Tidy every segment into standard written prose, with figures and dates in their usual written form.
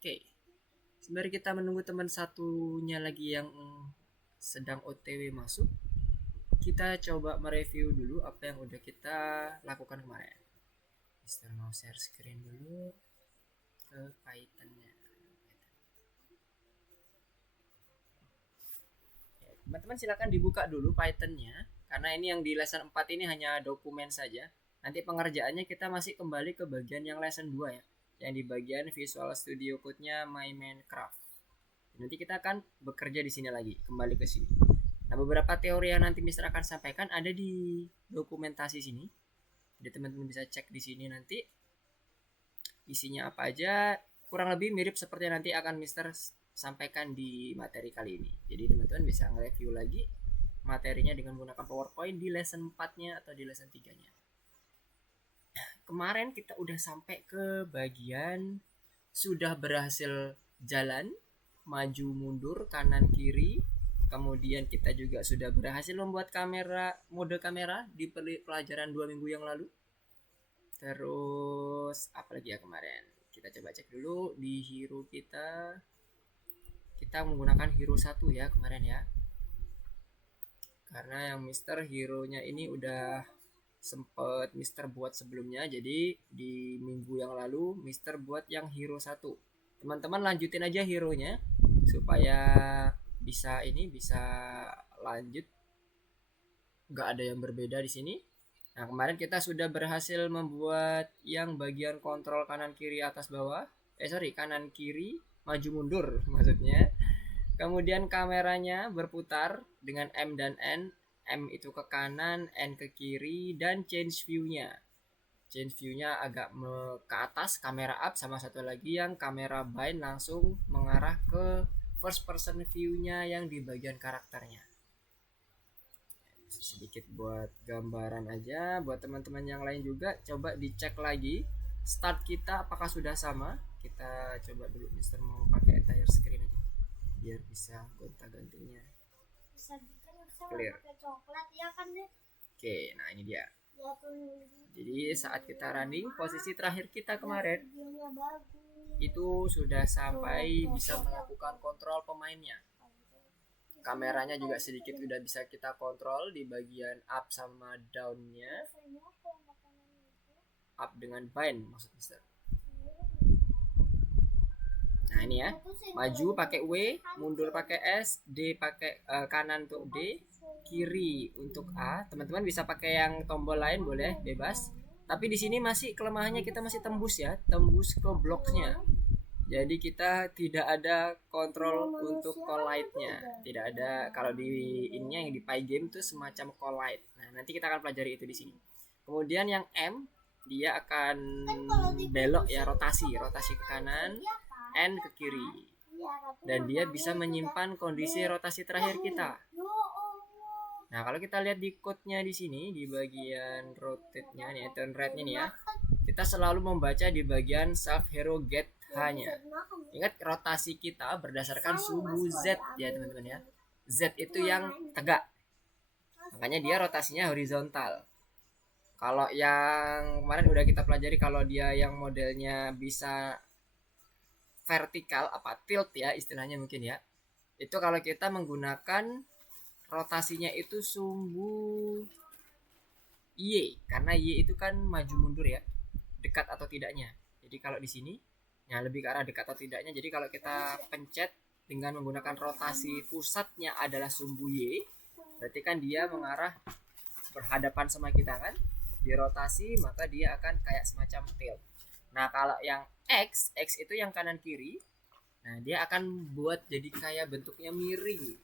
Oke, sembari kita menunggu teman satunya lagi yang sedang OTW masuk, kita coba mereview dulu apa yang udah kita lakukan kemarin. Mister mau share screen dulu ke Python-nya. Ya, teman-teman silakan dibuka dulu Python-nya, karena ini yang di lesson 4 ini hanya dokumen saja. Nanti pengerjaannya kita masih kembali ke bagian yang lesson 2 ya, yang di bagian Visual Studio Code-nya My Minecraft. Nanti kita akan bekerja di sini lagi, kembali ke sini. Nah, beberapa teori yang nanti Mister akan sampaikan ada di dokumentasi sini. Jadi teman-teman bisa cek di sini nanti isinya apa aja. Kurang lebih mirip seperti yang nanti akan Mister sampaikan di materi kali ini. Jadi teman-teman bisa nge-review lagi materinya dengan menggunakan PowerPoint di lesson 4-nya atau di lesson 3-nya. Kemarin kita udah sampai ke bagian sudah berhasil jalan, maju mundur, kanan kiri. Kemudian kita juga sudah berhasil membuat mode kamera di pelajaran 2 minggu yang lalu. Terus apa lagi ya kemarin? Kita coba cek dulu di hero kita. Kita menggunakan hero 1 ya kemarin ya. Karena yang Mister hero-nya ini udah sempet Mister buat sebelumnya. Jadi di minggu yang lalu Mister buat yang hero 1. Teman-teman lanjutin aja hero-nya supaya bisa lanjut, nggak ada yang berbeda di sini. Nah, kemarin kita sudah berhasil membuat yang bagian kontrol kanan kiri atas bawah, kanan kiri maju mundur maksudnya. Kemudian kameranya berputar dengan M dan N. M itu ke kanan, N ke kiri, dan change view-nya. Change view-nya agak ke atas, kamera up, sama satu lagi yang kamera bind langsung mengarah ke first person view-nya yang di bagian karakternya. Sedikit buat gambaran aja, buat teman-teman yang lain juga coba dicek lagi start kita apakah sudah sama. Kita coba dulu Mister mau pakai entire screen aja biar bisa gonta-gantinya clear. Oke, nah ini dia. Jadi saat kita running, posisi terakhir kita kemarin itu sudah sampai bisa melakukan kontrol pemainnya. Kameranya juga sedikit udah bisa kita kontrol di bagian up sama down-nya. Up dengan bind maksud Mister. Nah ini ya, maju pakai W, mundur pakai S, D pakai kanan untuk D, kiri untuk A. Teman-teman bisa pakai yang tombol lain boleh, bebas. Tapi di sini masih kelemahannya kita masih tembus ya, tembus ke bloknya. Jadi kita tidak ada kontrol untuk collide-nya. Tidak ada, kalau di ininya yang di Pygame itu semacam collide. Nah, nanti kita akan pelajari itu di sini. Kemudian yang M dia akan belok ya, rotasi ke kanan, N ke kiri. Dan dia bisa menyimpan kondisi rotasi terakhir kita. Nah, kalau kita lihat di code-nya di sini di bagian rotate-nya nih, turn right-nya nih ya. Kita selalu membaca di bagian self hero get hanya. Ingat rotasi kita berdasarkan suhu Z ya teman-teman ya. Z itu yang tegak. Makanya dia rotasinya horizontal. Kalau yang kemarin udah kita pelajari kalau dia yang modelnya bisa vertikal apa tilt ya istilahnya mungkin ya. Itu kalau kita menggunakan rotasinya itu sumbu Y karena Y itu kan maju mundur ya. Dekat atau tidaknya. Jadi kalau di sini ya lebih ke arah dekat atau tidaknya. Jadi kalau kita pencet dengan menggunakan rotasi pusatnya adalah sumbu Y, berarti kan dia mengarah berhadapan sama kita kan. Dirotasi maka dia akan kayak semacam tilt. Nah kalau yang X itu yang kanan kiri. Nah dia akan buat jadi kayak bentuknya miring.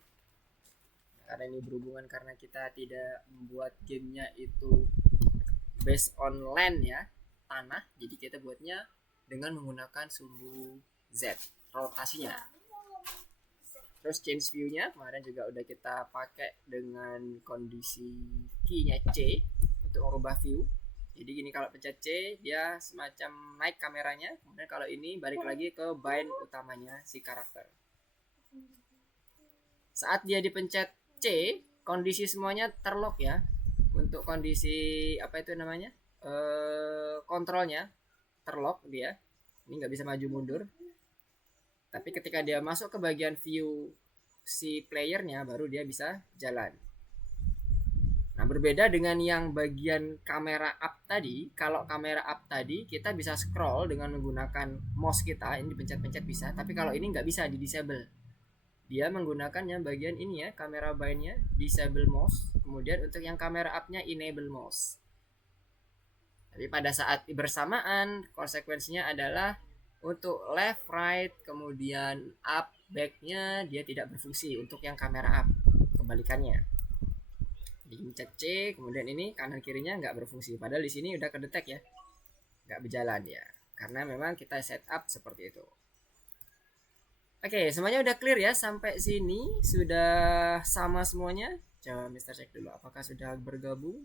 Nah, karena ini berhubungan karena kita tidak membuat gamenya itu based on land ya, tanah. Jadi kita buatnya dengan menggunakan sumbu Z rotasinya. Terus change view-nya kemarin juga udah kita pakai dengan kondisi key-nya C untuk merubah view. Jadi gini kalau pencet C dia semacam naik kameranya. Kemudian kalau ini balik lagi ke bind utamanya si karakter. Saat dia dipencet C, kondisi semuanya terlock ya. Untuk kondisi apa itu namanya? Kontrolnya terlock dia. Ini nggak bisa maju mundur. Tapi ketika dia masuk ke bagian view si playernya baru dia bisa jalan. Nah, berbeda dengan yang bagian kamera up tadi. Kalau kamera up tadi kita bisa scroll dengan menggunakan mouse kita, ini pencet-pencet bisa. Tapi kalau ini nggak bisa, di disable. Dia menggunakan yang bagian ini ya, kamera bindnya disable mouse. Kemudian untuk yang kamera up-nya enable mouse. Tapi pada saat bersamaan konsekuensinya adalah untuk left, right, kemudian up, back-nya dia tidak berfungsi untuk yang kamera up. Kebalikannya. Dipencet C, kemudian ini kanan kirinya nggak berfungsi. Padahal di sini udah kedetek ya, nggak berjalan ya, karena memang kita setup seperti itu. Oke, semuanya udah clear ya sampai sini, sudah sama semuanya. Coba Mister cek dulu, apakah sudah bergabung?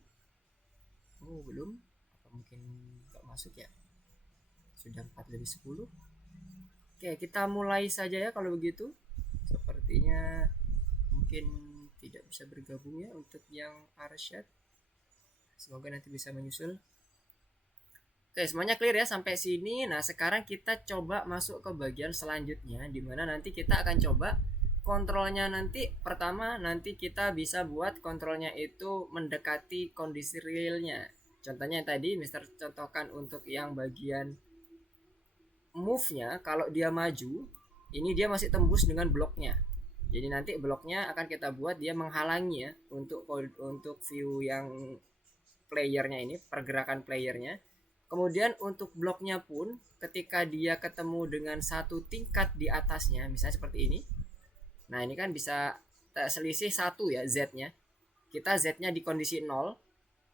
Oh belum, apa mungkin nggak masuk ya? Sudah 4 lebih 10. Oke, kita mulai saja ya kalau begitu. Sepertinya mungkin tidak bisa bergabung ya untuk yang Arsyad. Semoga nanti bisa menyusul. Oke, semuanya clear ya sampai sini. Nah, sekarang kita coba masuk ke bagian selanjutnya, dimana nanti kita akan coba kontrolnya. Nanti pertama nanti kita bisa buat kontrolnya itu mendekati kondisi realnya. Contohnya yang tadi Mister contohkan untuk yang bagian move-nya, kalau dia maju, ini dia masih tembus dengan bloknya. Jadi nanti bloknya akan kita buat dia menghalangi ya untuk view yang playernya ini, pergerakan playernya. Kemudian untuk bloknya pun ketika dia ketemu dengan satu tingkat di atasnya, misalnya seperti ini. Nah, ini kan bisa selisih 1 ya Z-nya. Kita Z-nya di kondisi 0.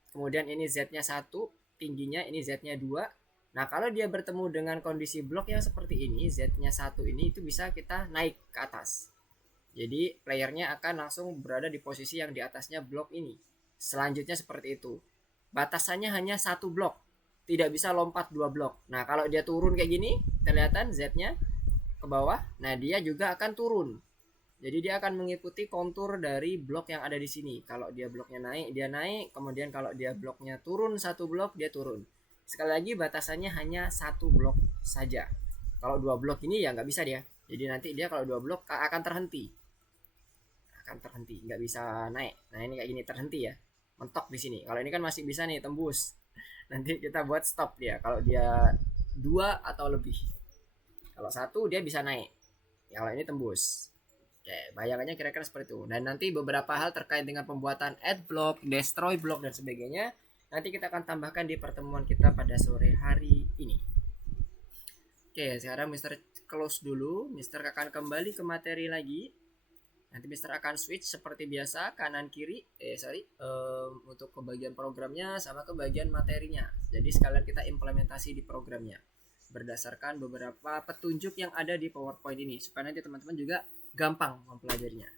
Kemudian ini Z-nya 1, tingginya ini Z-nya 2. Nah, kalau dia bertemu dengan kondisi blok yang seperti ini, Z-nya 1 ini itu bisa kita naik ke atas. Jadi playernya akan langsung berada di posisi yang di atasnya blok ini. Selanjutnya seperti itu. Batasannya hanya 1 blok. Tidak bisa lompat 2 blok. Nah, kalau dia turun kayak gini, kelihatan Z-nya ke bawah. Nah, dia juga akan turun. Jadi dia akan mengikuti kontur dari blok yang ada di sini. Kalau dia bloknya naik, dia naik. Kemudian kalau dia bloknya turun 1 blok, dia turun. Sekali lagi batasannya hanya 1 blok saja. Kalau 2 blok ini ya nggak bisa dia. Jadi nanti dia kalau 2 blok akan terhenti. Nggak bisa naik. Nah, ini kayak gini terhenti ya, mentok di sini. Kalau ini kan masih bisa nih tembus. Nanti kita buat stop dia kalau dia 2 atau lebih. Kalau 1 dia bisa naik. Ya, kalau ini tembus. Oke, bayangannya kira-kira seperti itu. Dan nanti beberapa hal terkait dengan pembuatan add block, destroy block dan sebagainya nanti kita akan tambahkan di pertemuan kita pada sore hari ini. Oke, sekarang Mister close dulu. Mister akan kembali ke materi lagi. Nanti Mister akan switch seperti biasa kanan kiri untuk ke bagian programnya sama ke bagian materinya. Jadi sekalian kita implementasi di programnya berdasarkan beberapa petunjuk yang ada di PowerPoint ini supaya nanti teman-teman juga gampang mempelajarinya.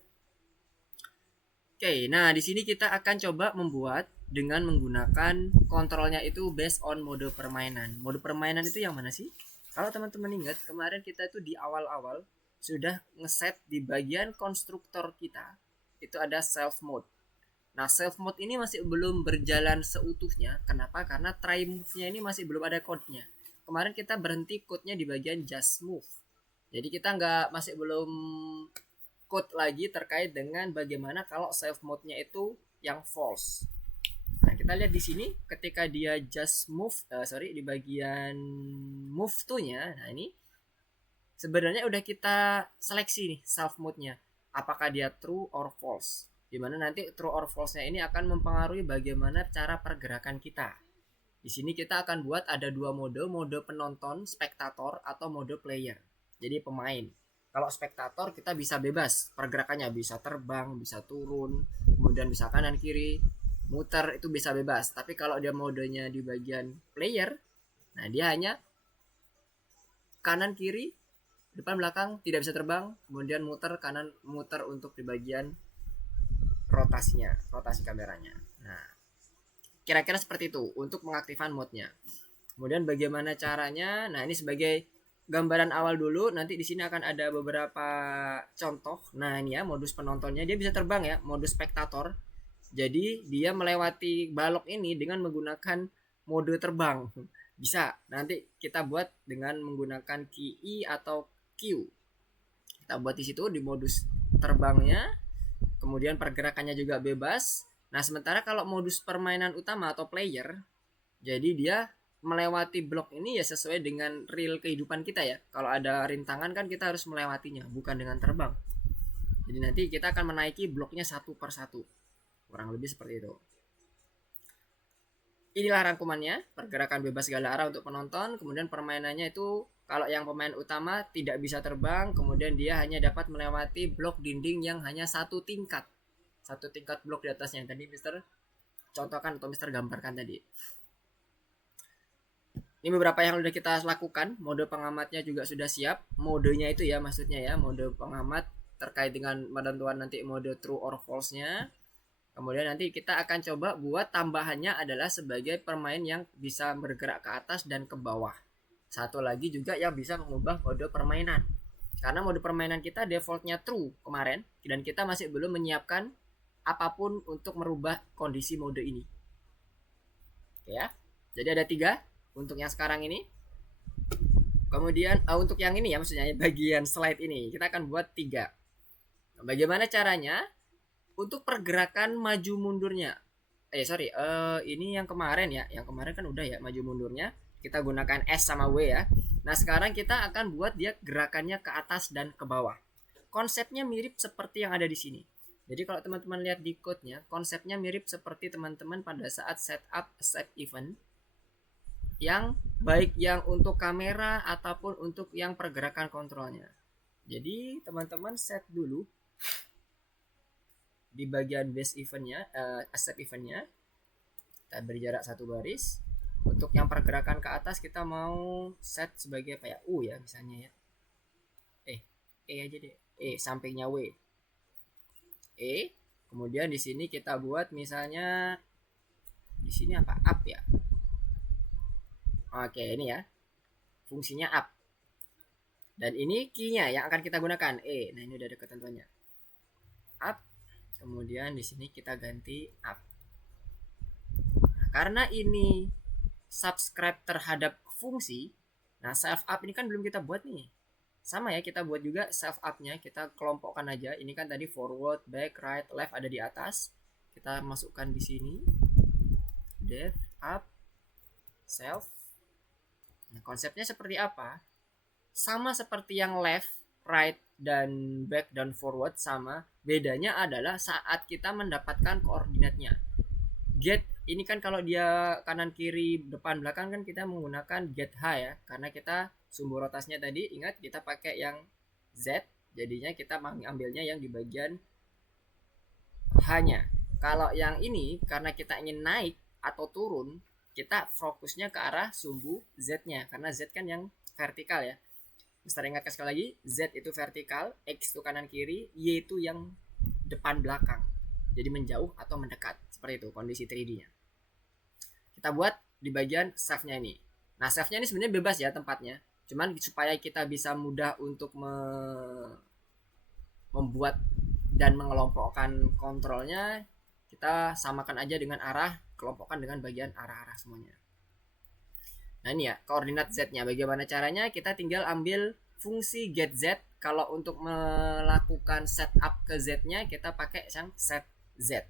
Oke, nah di sini kita akan coba membuat dengan menggunakan kontrolnya itu based on mode permainan. Mode permainan itu yang mana sih? Kalau teman-teman ingat kemarin kita itu di awal-awal sudah ngeset di bagian konstruktor kita itu ada self mode. Nah, self mode ini masih belum berjalan seutuhnya. Kenapa? Karena try move-nya ini masih belum ada code-nya. Kemarin kita berhenti code-nya di bagian just move. Jadi kita masih belum code lagi terkait dengan bagaimana kalau self mode-nya itu yang false. Nah, kita lihat di sini ketika dia just move di bagian move to-nya. Nah, ini sebenarnya udah kita seleksi nih self mode-nya. Apakah dia true or false? Dimana nanti true or false-nya ini akan mempengaruhi bagaimana cara pergerakan kita. Di sini kita akan buat ada 2 mode penonton, spektator atau mode player. Jadi pemain. Kalau spektator kita bisa bebas pergerakannya, bisa terbang, bisa turun, kemudian bisa kanan kiri, muter itu bisa bebas. Tapi kalau dia modenya di bagian player, nah dia hanya kanan kiri, depan belakang tidak bisa terbang, kemudian muter kanan, muter untuk di bagian rotasinya, rotasi kameranya. Nah, kira-kira seperti itu untuk mengaktifkan mode-nya. Kemudian bagaimana caranya? Nah, ini sebagai gambaran awal dulu. Nanti di sini akan ada beberapa contoh. Nah, ini ya modus penontonnya, dia bisa terbang ya, modus spektator. Jadi dia melewati balok ini dengan menggunakan mode terbang. Bisa. Nanti kita buat dengan menggunakan key E atau Q. Kita buat di situ di modus terbangnya, kemudian pergerakannya juga bebas. Nah, sementara kalau modus permainan utama atau player, jadi dia melewati blok ini ya sesuai dengan real kehidupan kita ya. Kalau ada rintangan kan kita harus melewatinya, bukan dengan terbang. Jadi nanti kita akan menaiki bloknya satu per satu. Kurang lebih seperti itu. Inilah rangkumannya, pergerakan bebas segala arah untuk penonton. Kemudian permainannya itu kalau yang pemain utama tidak bisa terbang, kemudian dia hanya dapat melewati blok dinding yang hanya satu tingkat blok di atasnya. Tadi Mister contohkan atau Mister gambarkan tadi. Ini beberapa yang sudah kita lakukan. Mode pengamatnya juga sudah siap. Modenya itu ya maksudnya ya, mode pengamat terkait dengan penentuan nanti mode true or false-nya. Kemudian nanti kita akan coba buat tambahannya adalah sebagai pemain yang bisa bergerak ke atas dan ke bawah. Satu lagi juga yang bisa mengubah mode permainan. Karena mode permainan kita defaultnya true kemarin dan kita masih belum menyiapkan apapun untuk merubah kondisi mode ini. Oke ya. Jadi ada 3 untuk yang sekarang ini. Kemudian untuk yang ini ya maksudnya bagian slide ini kita akan buat 3. Bagaimana caranya? Untuk pergerakan maju mundurnya ini yang kemarin ya, yang kemarin kan udah ya maju mundurnya kita gunakan S sama W ya. Nah sekarang kita akan buat dia gerakannya ke atas dan ke bawah. Konsepnya mirip seperti yang ada di sini. Jadi kalau teman-teman lihat di code-nya, konsepnya mirip seperti teman-teman pada saat setup set event yang baik yang untuk kamera ataupun untuk yang pergerakan kontrolnya. Jadi teman-teman set dulu di bagian base eventnya, set eventnya kita beri jarak 1 baris. Untuk yang pergerakan ke atas kita mau set sebagai apa ya, U ya misalnya ya, E aja deh, sampingnya W, kemudian di sini kita buat misalnya di sini apa, up ya. Oke ini ya fungsinya up, dan ini key-nya yang akan kita gunakan Nah ini udah ada ketentuannya, up. Kemudian di sini kita ganti up. Karena ini subscribe terhadap fungsi, nah self up ini kan belum kita buat nih. Sama ya kita buat juga self up-nya, kita kelompokkan aja. Ini kan tadi forward, back, right, left ada di atas. Kita masukkan di sini. Dev up self. Nah, konsepnya seperti apa? Sama seperti yang left, right, dan back dan forward sama. Bedanya adalah saat kita mendapatkan koordinatnya. Get ini kan kalau dia kanan kiri depan belakang kan kita menggunakan get H ya, karena kita sumbu rotasnya tadi ingat kita pakai yang Z, jadinya kita mengambilnya yang di bagian H-nya. Kalau yang ini karena kita ingin naik atau turun, kita fokusnya ke arah sumbu Z-nya karena Z kan yang vertikal ya. Mister ingatkan sekali lagi, Z itu vertikal, X itu kanan kiri, Y itu yang depan belakang. Jadi menjauh atau mendekat. Seperti itu kondisi 3D-nya. Kita buat di bagian save-nya ini. Nah, save-nya ini sebenarnya bebas ya tempatnya. Cuman supaya kita bisa mudah untuk membuat dan mengelompokkan kontrolnya, kita samakan aja dengan arah, kelompokkan dengan bagian arah-arah semuanya. Nah ini ya koordinat Z-nya. Bagaimana caranya? Kita tinggal ambil fungsi get Z. Kalau untuk melakukan setup ke Z-nya kita pakai yang set Z.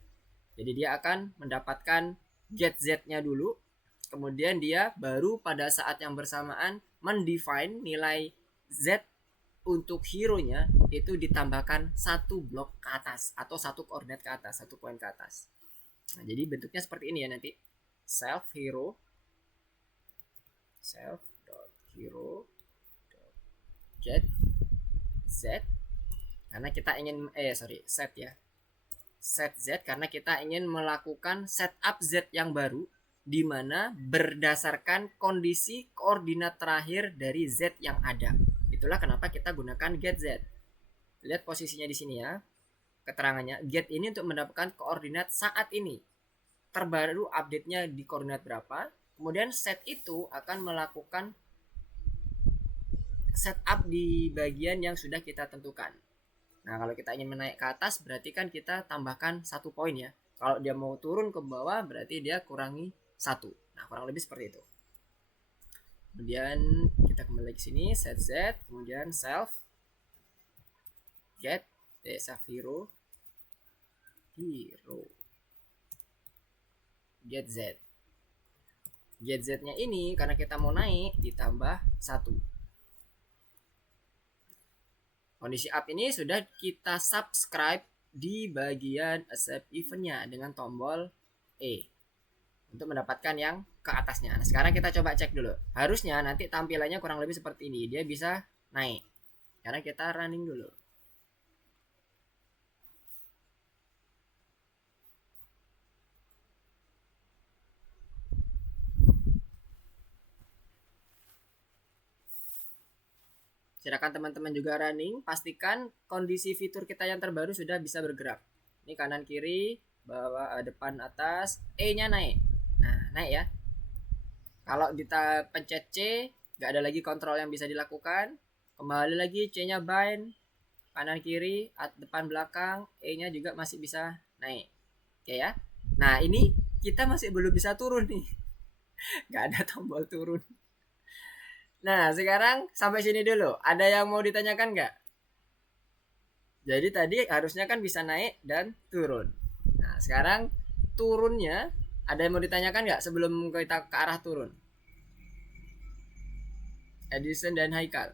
Jadi dia akan mendapatkan get Z-nya dulu. Kemudian dia baru pada saat yang bersamaan mendefine nilai Z untuk hero-nya itu ditambahkan 1 blok ke atas atau 1 koordinat ke atas, 1 poin ke atas. Nah, jadi bentuknya seperti ini ya nanti. Self hero get Z karena kita ingin set ya. Set Z karena kita ingin melakukan setup Z yang baru di mana berdasarkan kondisi koordinat terakhir dari Z yang ada. Itulah kenapa kita gunakan get Z. Lihat posisinya di sini ya. Keterangannya, get ini untuk mendapatkan koordinat saat ini. Terbaru update-nya di koordinat berapa. Kemudian set itu akan melakukan setup di bagian yang sudah kita tentukan. Nah, kalau kita ingin menaik ke atas berarti kan kita tambahkan 1 poin ya. Kalau dia mau turun ke bawah berarti dia kurangi 1. Nah, kurang lebih seperti itu. Kemudian kita kembali ke sini, set Z, kemudian self get Desafiro hero get Z. Get Z-nya ini karena kita mau naik ditambah 1. Kondisi up ini sudah kita subscribe di bagian accept event-nya dengan tombol E untuk mendapatkan yang ke atasnya. Nah, sekarang kita coba cek dulu. Harusnya nanti tampilannya kurang lebih seperti ini. Dia bisa naik. Karena kita running dulu. Silakan teman-teman juga running, pastikan kondisi fitur kita yang terbaru sudah bisa bergerak. Ini kanan kiri, bawah, depan, atas, E-nya naik. Nah, naik ya. Kalau kita pencet C, nggak ada lagi kontrol yang bisa dilakukan. Kembali lagi C-nya bind, kanan kiri, depan belakang, E-nya juga masih bisa naik. Oke ya. Nah, ini kita masih belum bisa turun nih. Nggak ada tombol turun. Nah, sekarang sampai sini dulu. Ada yang mau ditanyakan nggak? Jadi tadi harusnya kan bisa naik dan turun. Nah, sekarang turunnya ada yang mau ditanyakan nggak sebelum kita ke arah turun? Edison dan Haikal.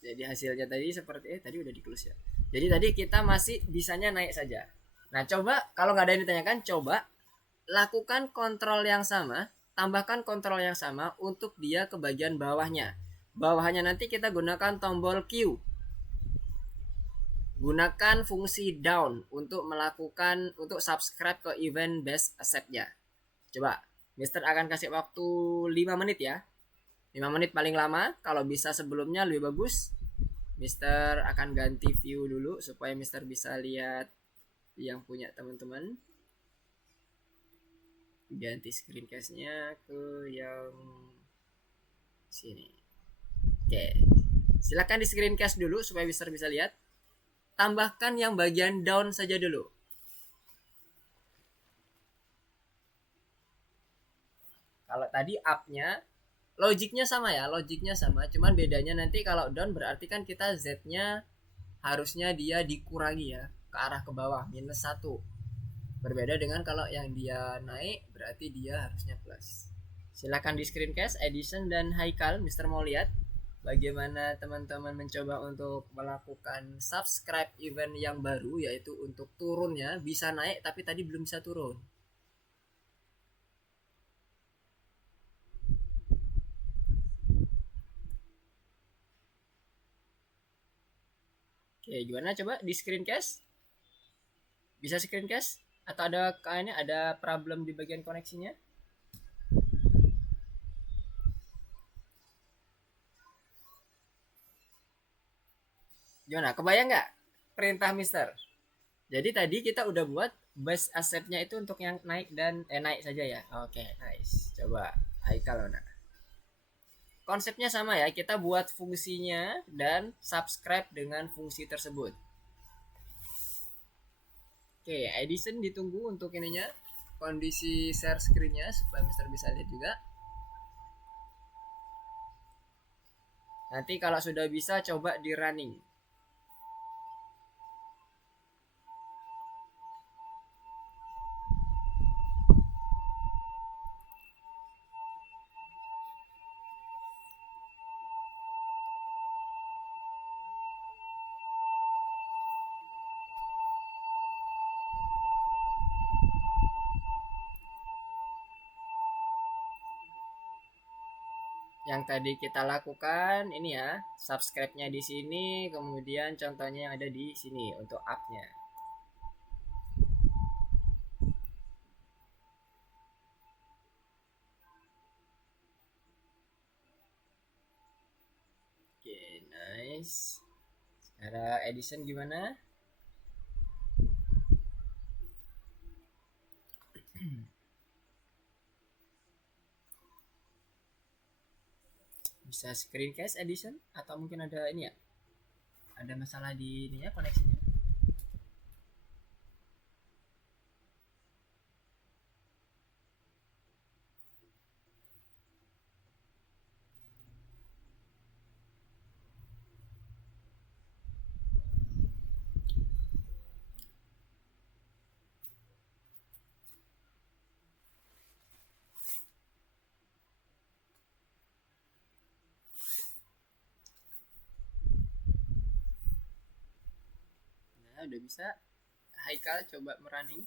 Jadi hasilnya tadi seperti tadi udah di close ya. Jadi tadi kita masih bisanya naik saja. Nah, coba kalau nggak ada yang ditanyakan, coba lakukan kontrol yang sama, tambahkan kontrol yang sama untuk dia ke bagian bawahnya. Bawahnya nanti kita gunakan tombol Q. Gunakan fungsi down untuk melakukan untuk subscribe ke event base accept-nya. Coba, Mister akan kasih waktu 5 menit ya. 5 menit paling lama, kalau bisa sebelumnya lebih bagus. Mister akan ganti view dulu supaya Mister bisa lihat yang punya teman-teman. Ganti screencast-nya ke yang sini. Oke. Silakan di screencast dulu supaya Mister bisa lihat. Tambahkan yang bagian down saja dulu. Kalau tadi up-nya logiknya sama ya, logiknya sama, cuman bedanya nanti kalau down berarti kan kita Z-nya harusnya dia dikurangi ya, ke arah ke bawah, -1. Berbeda dengan kalau yang dia naik berarti dia harusnya plus. Silakan di screencast Edison dan Haikal, Mister mau lihat bagaimana teman-teman mencoba untuk melakukan subscribe event yang baru, yaitu untuk turunnya bisa naik tapi tadi belum bisa turun. Oke, gimana coba di screencast? Bisa screencast? Atau ada kayaknya ada problem di bagian koneksinya? Gimana? Kebayang nggak perintah Mister? Jadi tadi kita udah buat base assetnya itu untuk yang naik dan naik saja ya. Oke, nice. Coba Haikal mana? Konsepnya sama ya. Kita buat fungsinya dan subscribe dengan fungsi tersebut. Oke, Edison ditunggu untuk ininya. Kondisi share screen-nya supaya Mister bisa lihat juga. Nanti kalau sudah bisa coba di running. Yang tadi kita lakukan ini ya, subscribe-nya di sini, kemudian contohnya yang ada di sini untuk up-nya. Oke, nice. Sekarang Edison gimana? Bisa screencast Edison atau mungkin ada ini ya? Ada masalah di ini ya koneksinya? udah bisa. Haikal coba merunning.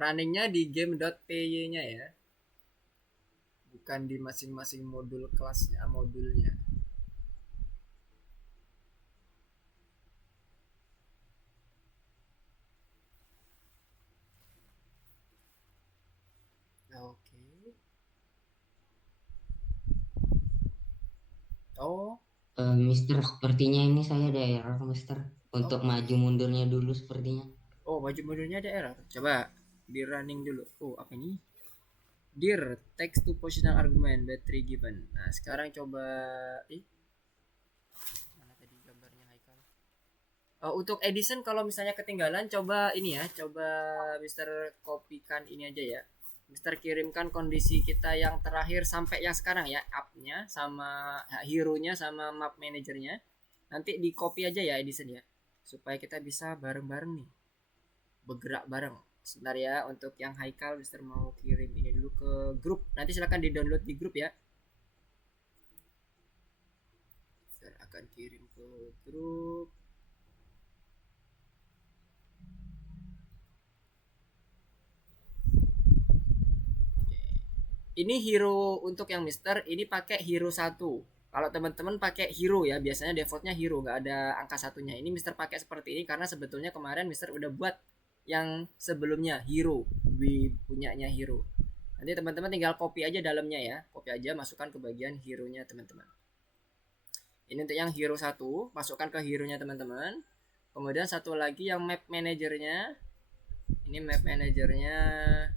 Runningnya di game.py-nya ya, bukan di masing-masing modul kelasnya, modulnya. Oke. Oh, Mister, sepertinya ini saya ada error, Mister. Untuk maju oke. mundurnya dulu sepertinya. Oh, baju modulnya ada error. Coba di running dulu. Oh, apa ini? Dir, text to positional argument battery given. Nah, sekarang coba mana tadi gambarnya Haikal? Untuk Edison kalau misalnya ketinggalan coba ini ya, coba Mister kopikan ini aja ya. Mister kirimkan kondisi kita yang terakhir sampai yang sekarang ya, app-nya sama hero-nya sama map manajernya. Nanti di copy aja ya Edison ya. Supaya kita bisa bareng-bareng nih. Bergerak bareng. Sebentar ya untuk yang Haikal Mister mau kirim ini dulu ke grup. Nanti silahkan di-download di grup ya. Mister akan kirim ke grup. Ini hero untuk yang Mister ini pakai hero 1. Kalau teman-teman pakai hero ya, biasanya defaultnya hero, nggak ada angka satunya. Ini Mister pakai seperti ini karena sebetulnya kemarin Mister udah buat yang sebelumnya hero, di punyanya hero. Nanti teman-teman tinggal copy aja dalamnya ya, copy aja masukkan ke bagian hero-nya teman-teman. Ini untuk yang hero 1, masukkan ke hero-nya teman-teman. Kemudian satu lagi yang map manajernya, ini map manajernya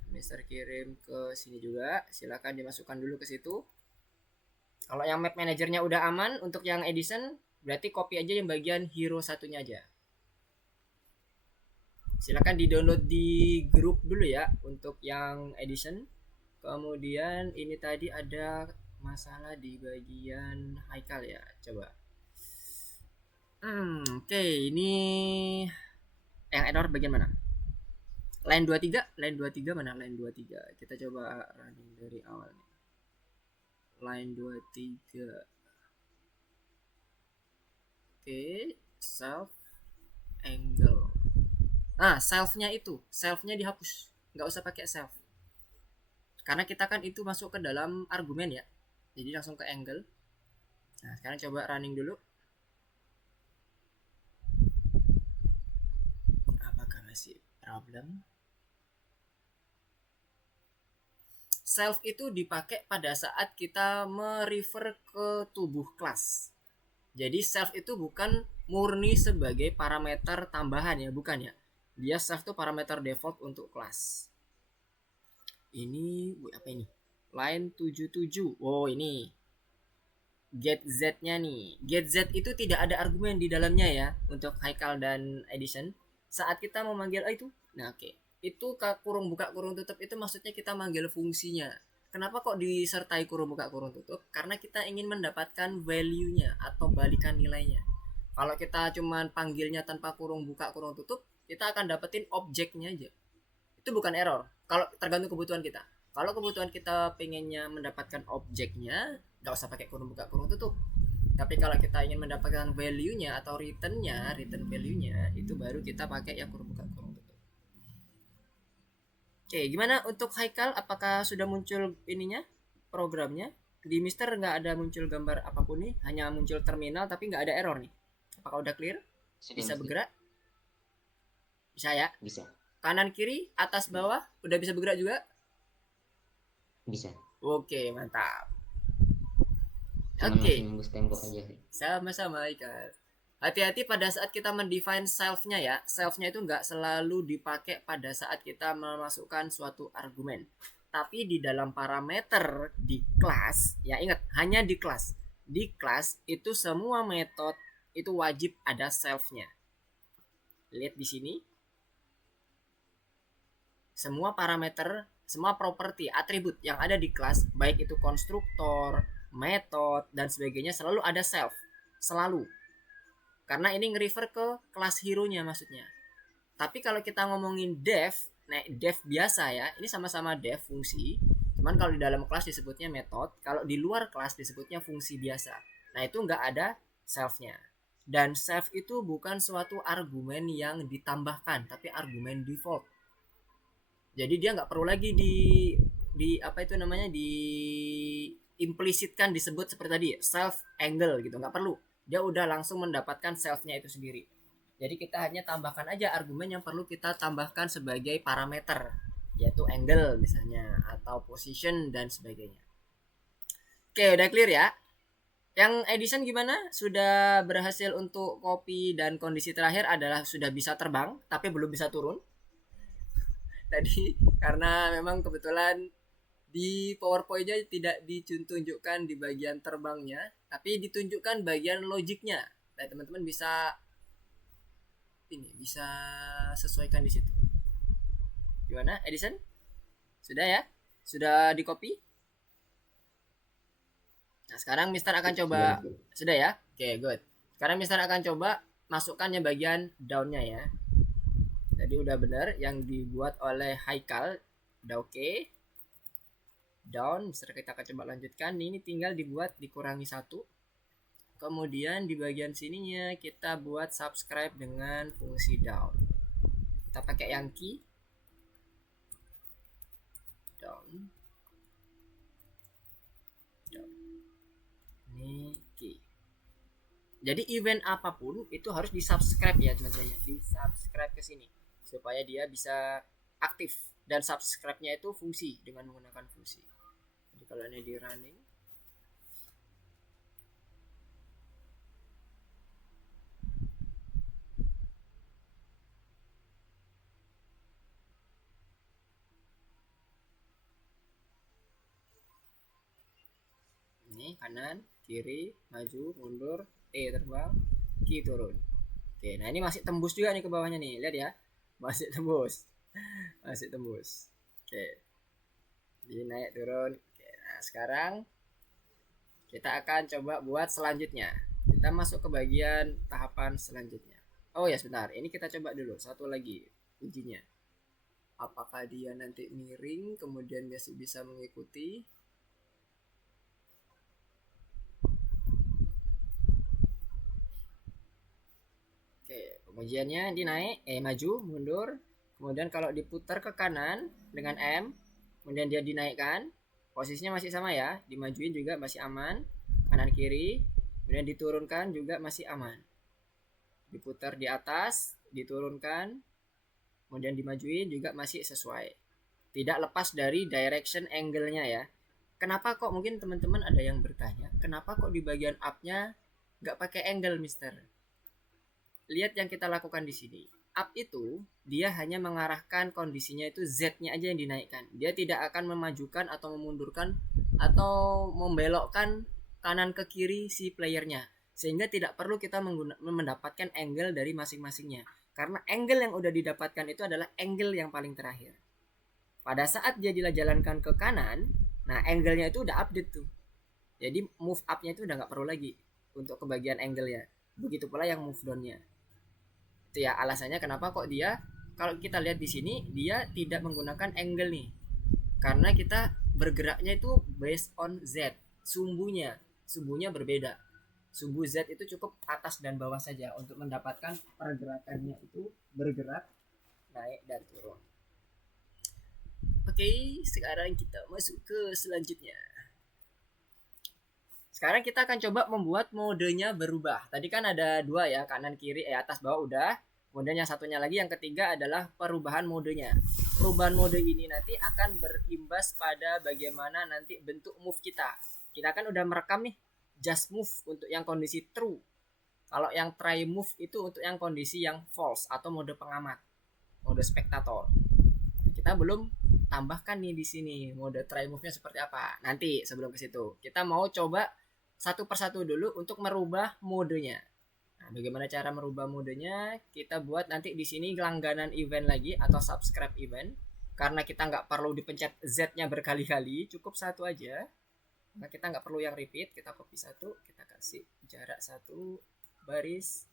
Mister kirim ke sini juga, silakan dimasukkan dulu ke situ. Kalau yang map manajernya udah aman untuk yang Edison, berarti copy aja yang bagian hero satunya aja. Silakan di download di grup dulu ya untuk yang Edison. Kemudian ini tadi ada masalah di bagian Haikal ya, coba. Oke, ini yang error bagian mana? Line 23, line 23 mana? Line 23. Kita coba running dari awal nih. Line 23. Oke, self angle. Nah, selfnya dihapus. Nggak usah pakai self. Karena kita kan itu masuk ke dalam argumen ya. Jadi langsung ke angle. Nah, sekarang coba running dulu. Apakah masih problem? Self itu dipakai pada saat kita merefer ke tubuh kelas. Jadi self itu bukan murni sebagai parameter tambahan ya, bukan ya. Dia self itu parameter default untuk kelas. Ini apa ini? Line 77. Oh, ini get z-nya nih. Get z itu tidak ada argumen di dalamnya ya untuk Haikal dan Edison. Saat kita memanggil itu, nah oke. Itu kurung buka kurung tutup itu maksudnya kita manggil fungsinya. Kenapa kok disertai kurung buka kurung tutup? Karena kita ingin mendapatkan value-nya atau balikan nilainya. Kalau kita cuman panggilnya tanpa kurung buka kurung tutup, kita akan dapetin objeknya aja. Itu bukan error. Kalau tergantung kebutuhan kita. Kalau kebutuhan kita pengennya mendapatkan objeknya, nggak usah pakai kurung buka kurung tutup. Tapi kalau kita ingin mendapatkan value-nya atau return value-nya, itu baru kita pakai yang kurung buka kurung tutup. Oke, gimana untuk Haikal? Apakah sudah muncul ininya, programnya? Di Mister nggak ada muncul gambar apapun nih, hanya muncul terminal tapi nggak ada error nih. Apakah udah clear? Sudah, Bisa Mister. bergerak? Bisa ya? Bisa. Kanan kiri, atas bawah, udah bisa bergerak juga? Bisa. Oke, mantap. Cuman Oke, masih nembus tembok aja sih. sama-sama Ika. Hati-hati pada saat kita mendefine self-nya ya. Self-nya itu nggak selalu dipakai pada saat kita memasukkan suatu argumen. Tapi di dalam parameter di kelas, ya ingat, hanya di kelas. Di kelas itu semua metode itu wajib ada self-nya. Lihat di sini. Semua parameter, semua properti, atribut yang ada di kelas, baik itu konstruktor, metode dan sebagainya selalu ada self. Selalu. karena ini nge-refer ke kelas hero-nya maksudnya. Tapi kalau kita ngomongin dev, nah dev biasa ya, ini sama-sama dev fungsi, cuman kalau di dalam kelas disebutnya method, kalau di luar kelas disebutnya fungsi biasa. Nah itu nggak ada self-nya. Dan self itu bukan suatu argumen yang ditambahkan, tapi argumen default. Jadi dia nggak perlu lagi di apa itu namanya, di implisitkan disebut seperti tadi self angle gitu, nggak perlu, dia udah langsung mendapatkan selfnya itu sendiri. Jadi kita hanya tambahkan aja argumen yang perlu kita tambahkan sebagai parameter, yaitu angle misalnya atau position dan sebagainya. Oke, udah clear ya. Yang Edison gimana? Sudah berhasil untuk copy dan kondisi terakhir adalah sudah bisa terbang tapi belum bisa turun. Tadi karena memang kebetulan di PowerPoint-nya tidak ditunjukkan di bagian terbangnya, tapi ditunjukkan bagian logiknya. Nah, teman-teman bisa sesuaikan di situ. Gimana, Edison? Sudah ya? Sudah di copy? Nah, sekarang Mister akan coba. Sudah ya? Oke, good. Sekarang Mister akan coba masukkannya bagian down-nya ya. Tadi udah benar yang dibuat oleh Haikal, udah oke. Down, Mister kita akan coba lanjutkan. Ini tinggal dibuat dikurangi 1. Kemudian di bagian sininya kita buat subscribe dengan fungsi down. Kita pakai yang key down. Ini key. Jadi event apapun itu harus di subscribe ya teman-teman, di subscribe ke sini supaya dia bisa aktif, dan subscribe-nya itu fungsi dengan menggunakan fungsi. Jadi kalau ini di running, ini kanan, kiri, maju, mundur, terbang, Q turun. Oke, nah ini masih tembus juga nih ke bawahnya nih, lihat ya, masih tembus, masih tembus. Oke, jadi naik turun. Oke, nah sekarang kita akan coba buat selanjutnya. Kita masuk ke bagian tahapan selanjutnya. Oh ya sebentar, ini kita coba dulu satu lagi ujinya. Apakah dia nanti miring kemudian masih bisa mengikuti? Oke, pengujiannya dinaik, maju, mundur. Kemudian kalau diputar ke kanan dengan M, kemudian dia dinaikkan, posisinya masih sama ya, dimajuin juga masih aman, kanan kiri, kemudian diturunkan juga masih aman. Diputar di atas, diturunkan, kemudian dimajuin juga masih sesuai. Tidak lepas dari direction angle-nya ya. Kenapa kok, mungkin teman-teman ada yang bertanya, kenapa kok di bagian up-nya nggak pakai angle, Mister? Lihat yang kita lakukan di sini. Up itu dia hanya mengarahkan kondisinya itu Z-nya aja yang dinaikkan. Dia tidak akan memajukan atau memundurkan atau membelokkan kanan ke kiri si playernya. Sehingga tidak perlu kita mendapatkan angle dari masing-masingnya. Karena angle yang udah didapatkan itu adalah angle yang paling terakhir. Pada saat dia dijalankan ke kanan, nah angle-nya itu udah update tuh. Jadi move up-nya itu udah nggak perlu lagi untuk ke bagian angle-nya. Begitu pula yang move down-nya. Itu ya alasannya kenapa kok dia, kalau kita lihat di sini dia tidak menggunakan angle nih, karena kita bergeraknya itu based on Z, sumbunya berbeda. Sumbu Z itu cukup atas dan bawah saja untuk mendapatkan pergerakannya itu bergerak naik dan turun. Oke, sekarang kita masuk ke selanjutnya. Sekarang kita akan coba membuat modenya berubah. Tadi kan ada 2 ya, kanan kiri, atas bawah udah. Kemudian yang satunya lagi, yang ketiga adalah perubahan modenya. Perubahan mode ini nanti akan berimbas pada bagaimana nanti bentuk move kita. Kita kan udah merekam nih, just move untuk yang kondisi true. Kalau yang try move itu untuk yang kondisi yang false atau mode pengamat, mode spektator. Kita belum tambahkan nih di sini mode try move-nya seperti apa. Nanti sebelum ke situ, kita mau coba satu persatu dulu untuk merubah modenya. Nah, bagaimana cara merubah modenya? Kita buat nanti di sini langganan event lagi atau subscribe event. Karena kita nggak perlu dipencet Z-nya berkali-kali, cukup satu aja. Nah, kita nggak perlu yang repeat, kita copy satu, kita kasih jarak 1 baris,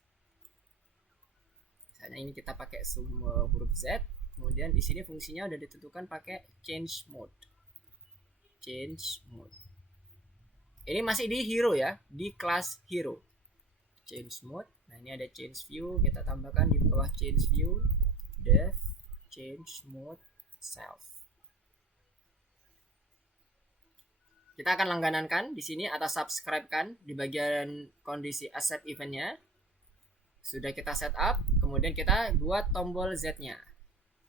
Misalnya ini kita pakai semua huruf Z, kemudian di sini fungsinya udah ditentukan pakai change mode. Change mode. Ini masih di hero ya, di kelas hero. Change mode. Nah, ini ada change view, kita tambahkan di bawah change view dev change mode self. Kita akan langganankan di sini atau subscribe kan di bagian kondisi asset eventnya. Sudah kita setup, kemudian kita buat tombol Z-nya.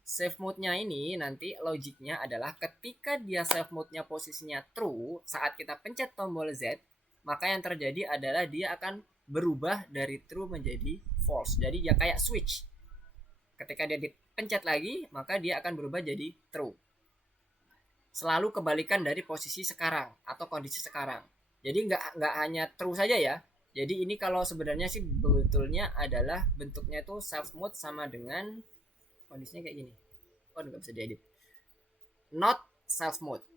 Save mode-nya ini nanti logiknya adalah ketika dia save mode-nya posisinya true, saat kita pencet tombol Z, maka yang terjadi adalah dia akan berubah dari true menjadi false. Jadi dia kayak switch. Ketika dia dipencet lagi, maka dia akan berubah jadi true. Selalu kebalikan dari posisi sekarang atau kondisi sekarang. Jadi nggak hanya true saja ya. Jadi ini kalau sebenarnya sih betulnya adalah bentuknya itu self mode sama dengan kondisinya kayak gini. Oh, nggak bisa diedit. Not self mode.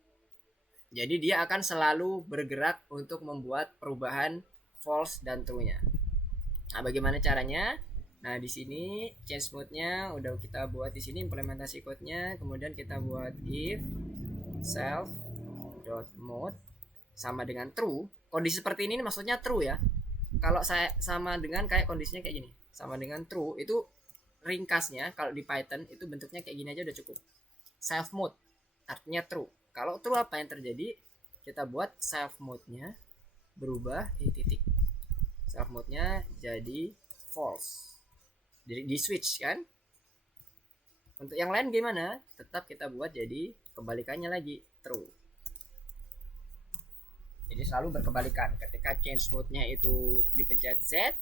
Jadi dia akan selalu bergerak untuk membuat perubahan false dan true-nya. Nah, bagaimana caranya? Nah, di sini change mode-nya udah kita buat di sini implementasi code-nya, kemudian kita buat if self dot mode sama dengan true. Kondisi seperti ini maksudnya true ya. Kalau saya sama dengan kayak kondisinya kayak gini, sama dengan true, itu ringkasnya kalau di Python itu bentuknya kayak gini aja udah cukup. Self mode artinya true. Kalau true apa yang terjadi? Kita buat self mode-nya berubah titik. Self mode-nya jadi false. Jadi di switch kan? Untuk yang lain gimana? Tetap kita buat jadi kebalikannya lagi, true. Jadi selalu berkebalikan. Ketika change mode-nya itu dipencet Z,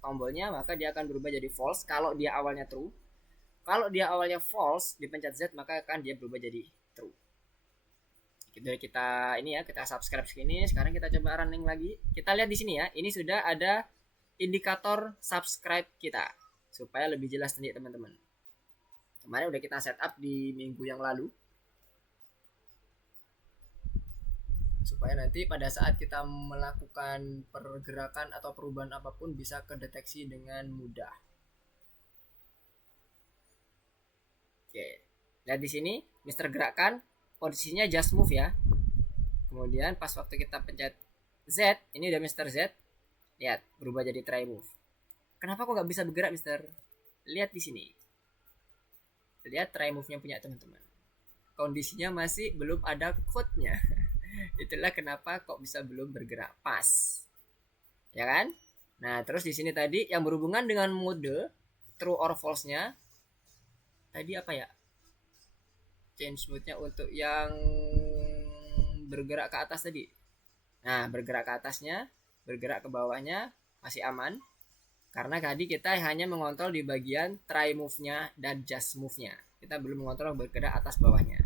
tombolnya, maka dia akan berubah jadi false kalau dia awalnya true. Kalau dia awalnya false, dipencet Z, maka akan dia berubah jadi true. Jadi kita ini ya, kita subscribe segini. Sekarang kita coba running lagi. Kita lihat di sini ya, ini sudah ada indikator subscribe kita supaya lebih jelas nih teman-teman. Kemarin udah kita setup di minggu yang lalu. Supaya nanti pada saat kita melakukan pergerakan atau perubahan apapun bisa kedeteksi dengan mudah. Oke, lihat di sini Mister Gerakan posisinya just move ya. Kemudian pas waktu kita pencet Z, ini udah Mister Z, lihat berubah jadi try move. Kenapa kok nggak bisa bergerak Mister? Lihat di sini. Lihat try move-nya punya teman-teman. Kondisinya masih belum ada code-nya. Itulah kenapa kok bisa belum bergerak pas. Ya kan? Nah, terus di sini tadi yang berhubungan dengan mode true or false-nya tadi apa ya? Change mode-nya untuk yang bergerak ke atas tadi. Nah, bergerak ke atasnya, bergerak ke bawahnya masih aman. Karena tadi kita hanya mengontrol di bagian try move-nya dan just move-nya. Kita belum mengontrol bergerak atas bawahnya.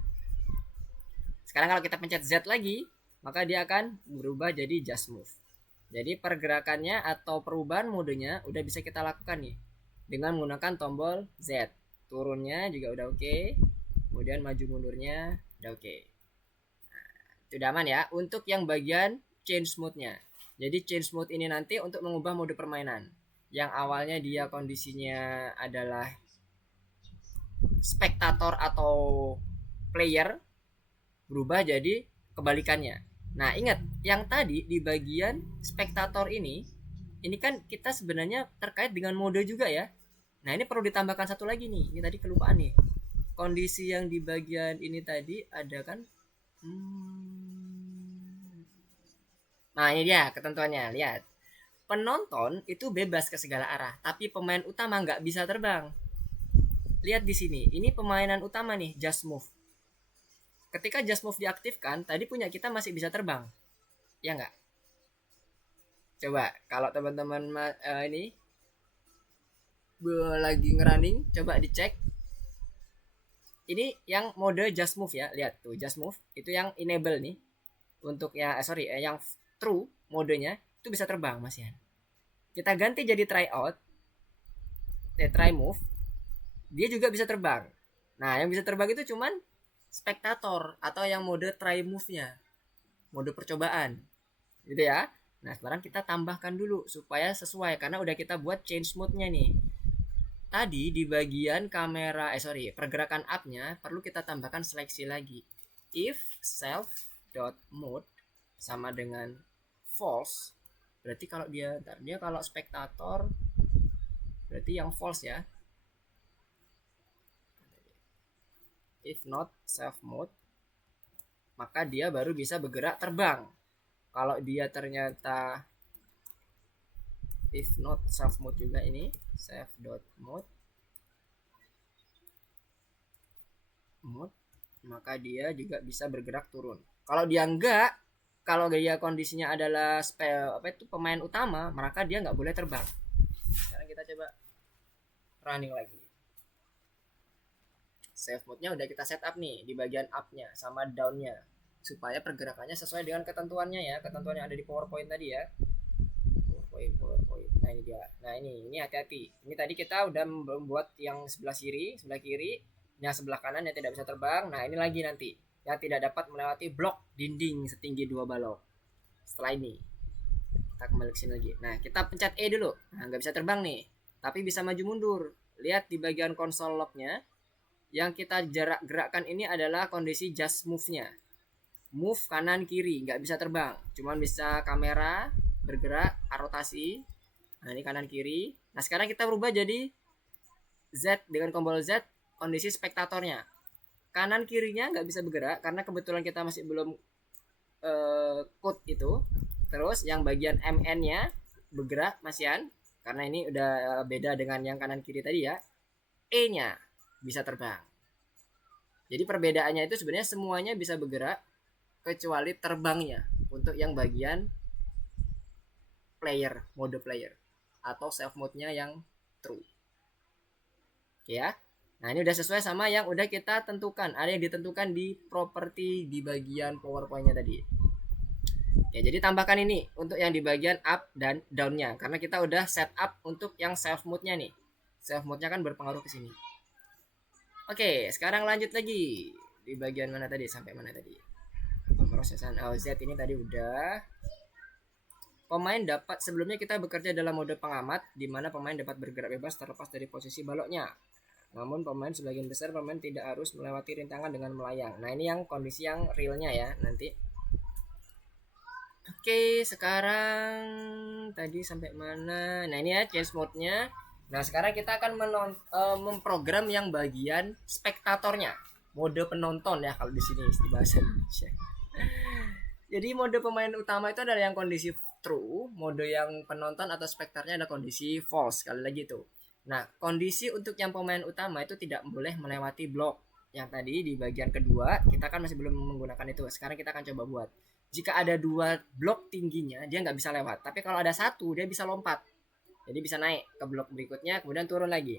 Sekarang kalau kita pencet Z lagi, maka dia akan berubah jadi just move. Jadi pergerakannya atau perubahan modenya udah bisa kita lakukan nih dengan menggunakan tombol Z. Turunnya juga udah oke. Kemudian maju mundurnya udah oke. Nah, itu udah aman ya untuk yang bagian change mode-nya. Jadi change mode ini nanti untuk mengubah mode permainan. Yang awalnya dia kondisinya adalah spektator atau player berubah jadi kebalikannya. Nah, ingat yang tadi di bagian spektator ini kan kita sebenarnya terkait dengan mode juga ya. Nah, ini perlu ditambahkan satu lagi nih. Ini tadi kelupaan nih. Kondisi yang di bagian ini tadi ada kan? Nah, ini dia ketentuannya. Lihat. Penonton itu bebas ke segala arah, tapi pemain utama nggak bisa terbang. Lihat di sini, ini pemainan utama nih, just move. Ketika just move diaktifkan, tadi punya kita masih bisa terbang, ya nggak? Coba kalau teman-teman ini lagi ngerunning, coba dicek. Ini yang mode just move ya, lihat tuh just move itu yang enable nih. Untuk ya yang true modenya itu bisa terbang Mas Yan. Kita ganti jadi try out, try move, dia juga bisa terbang. Nah, yang bisa terbang itu cuman spektator atau yang mode try move-nya, mode percobaan, gitu ya. Nah, sekarang kita tambahkan dulu supaya sesuai karena udah kita buat change mode-nya nih. tadi di bagian kamera pergerakan up-nya perlu kita tambahkan seleksi lagi. If self dot mode sama dengan false, berarti kalau dia kalau spektator berarti yang false ya. If not self mode, maka dia baru bisa bergerak terbang. Kalau dia ternyata if not self mode juga, ini self dot mode, maka dia juga bisa bergerak turun. Kalau dia enggak, kalau dia kondisinya adalah pemain utama, maka dia nggak boleh terbang. Sekarang kita coba running lagi. Save mode-nya udah kita setup nih di bagian up-nya sama down-nya, supaya pergerakannya sesuai dengan ketentuannya ya, ketentuan yang ada di PowerPoint tadi ya. PowerPoint. Nah ini dia. Nah ini hati-hati. Ini tadi kita udah membuat yang sebelah kiri, yang sebelah kanan yang tidak bisa terbang. Nah ini lagi nanti yang tidak dapat melewati blok dinding setinggi 2 balok. Setelah ini kita kembali ke sini lagi. Nah kita pencet E dulu. Nah nggak bisa terbang nih, tapi bisa maju mundur. Lihat di bagian konsol lognya, yang kita gerakkan ini adalah kondisi just move-nya. Move kanan kiri, nggak bisa terbang, cuman bisa kamera bergerak, rotasi. Nah ini kanan kiri. Nah sekarang kita berubah jadi Z dengan tombol Z, kondisi spektatornya. Kanan kirinya nggak bisa bergerak karena kebetulan kita masih belum code itu. Terus yang bagian MN-nya bergerak masihan, karena ini udah beda dengan yang kanan kiri tadi ya. E-nya bisa terbang. Jadi perbedaannya itu sebenarnya semuanya bisa bergerak kecuali terbangnya untuk yang bagian player, mode player atau self mode-nya yang true. Oke ya. Nah, ini udah sesuai sama yang udah kita tentukan. Ada yang ditentukan di properti di bagian PowerPoint-nya tadi. Ya, jadi tambahkan ini untuk yang di bagian up dan down-nya karena kita udah set up untuk yang self mode-nya nih. Self mode-nya kan berpengaruh ke sini. Oke, sekarang lanjut lagi. Di bagian mana tadi? Sampai mana tadi? Pemrosesan LZ ini tadi udah. Pemain dapat, sebelumnya kita bekerja dalam mode pengamat di mana pemain dapat bergerak bebas terlepas dari posisi baloknya. Namun sebagian besar pemain tidak harus melewati rintangan dengan melayang. Nah, ini yang kondisi yang realnya ya nanti. Oke, sekarang tadi sampai mana? Nah, ini ya change mode-nya. Nah, sekarang kita akan memprogram yang bagian spektatornya, mode penonton ya kalau di sini di bahasa Indonesia. Jadi mode pemain utama itu adalah yang kondisi true, mode yang penonton atau spektatornya ada kondisi false. Sekali lagi itu. Nah, kondisi untuk yang pemain utama itu tidak boleh melewati blok. Yang tadi di bagian kedua kita kan masih belum menggunakan itu. Sekarang kita akan coba buat. Jika ada 2 blok tingginya dia nggak bisa lewat, tapi kalau ada 1 dia bisa lompat. Jadi bisa naik ke blok berikutnya, kemudian turun lagi.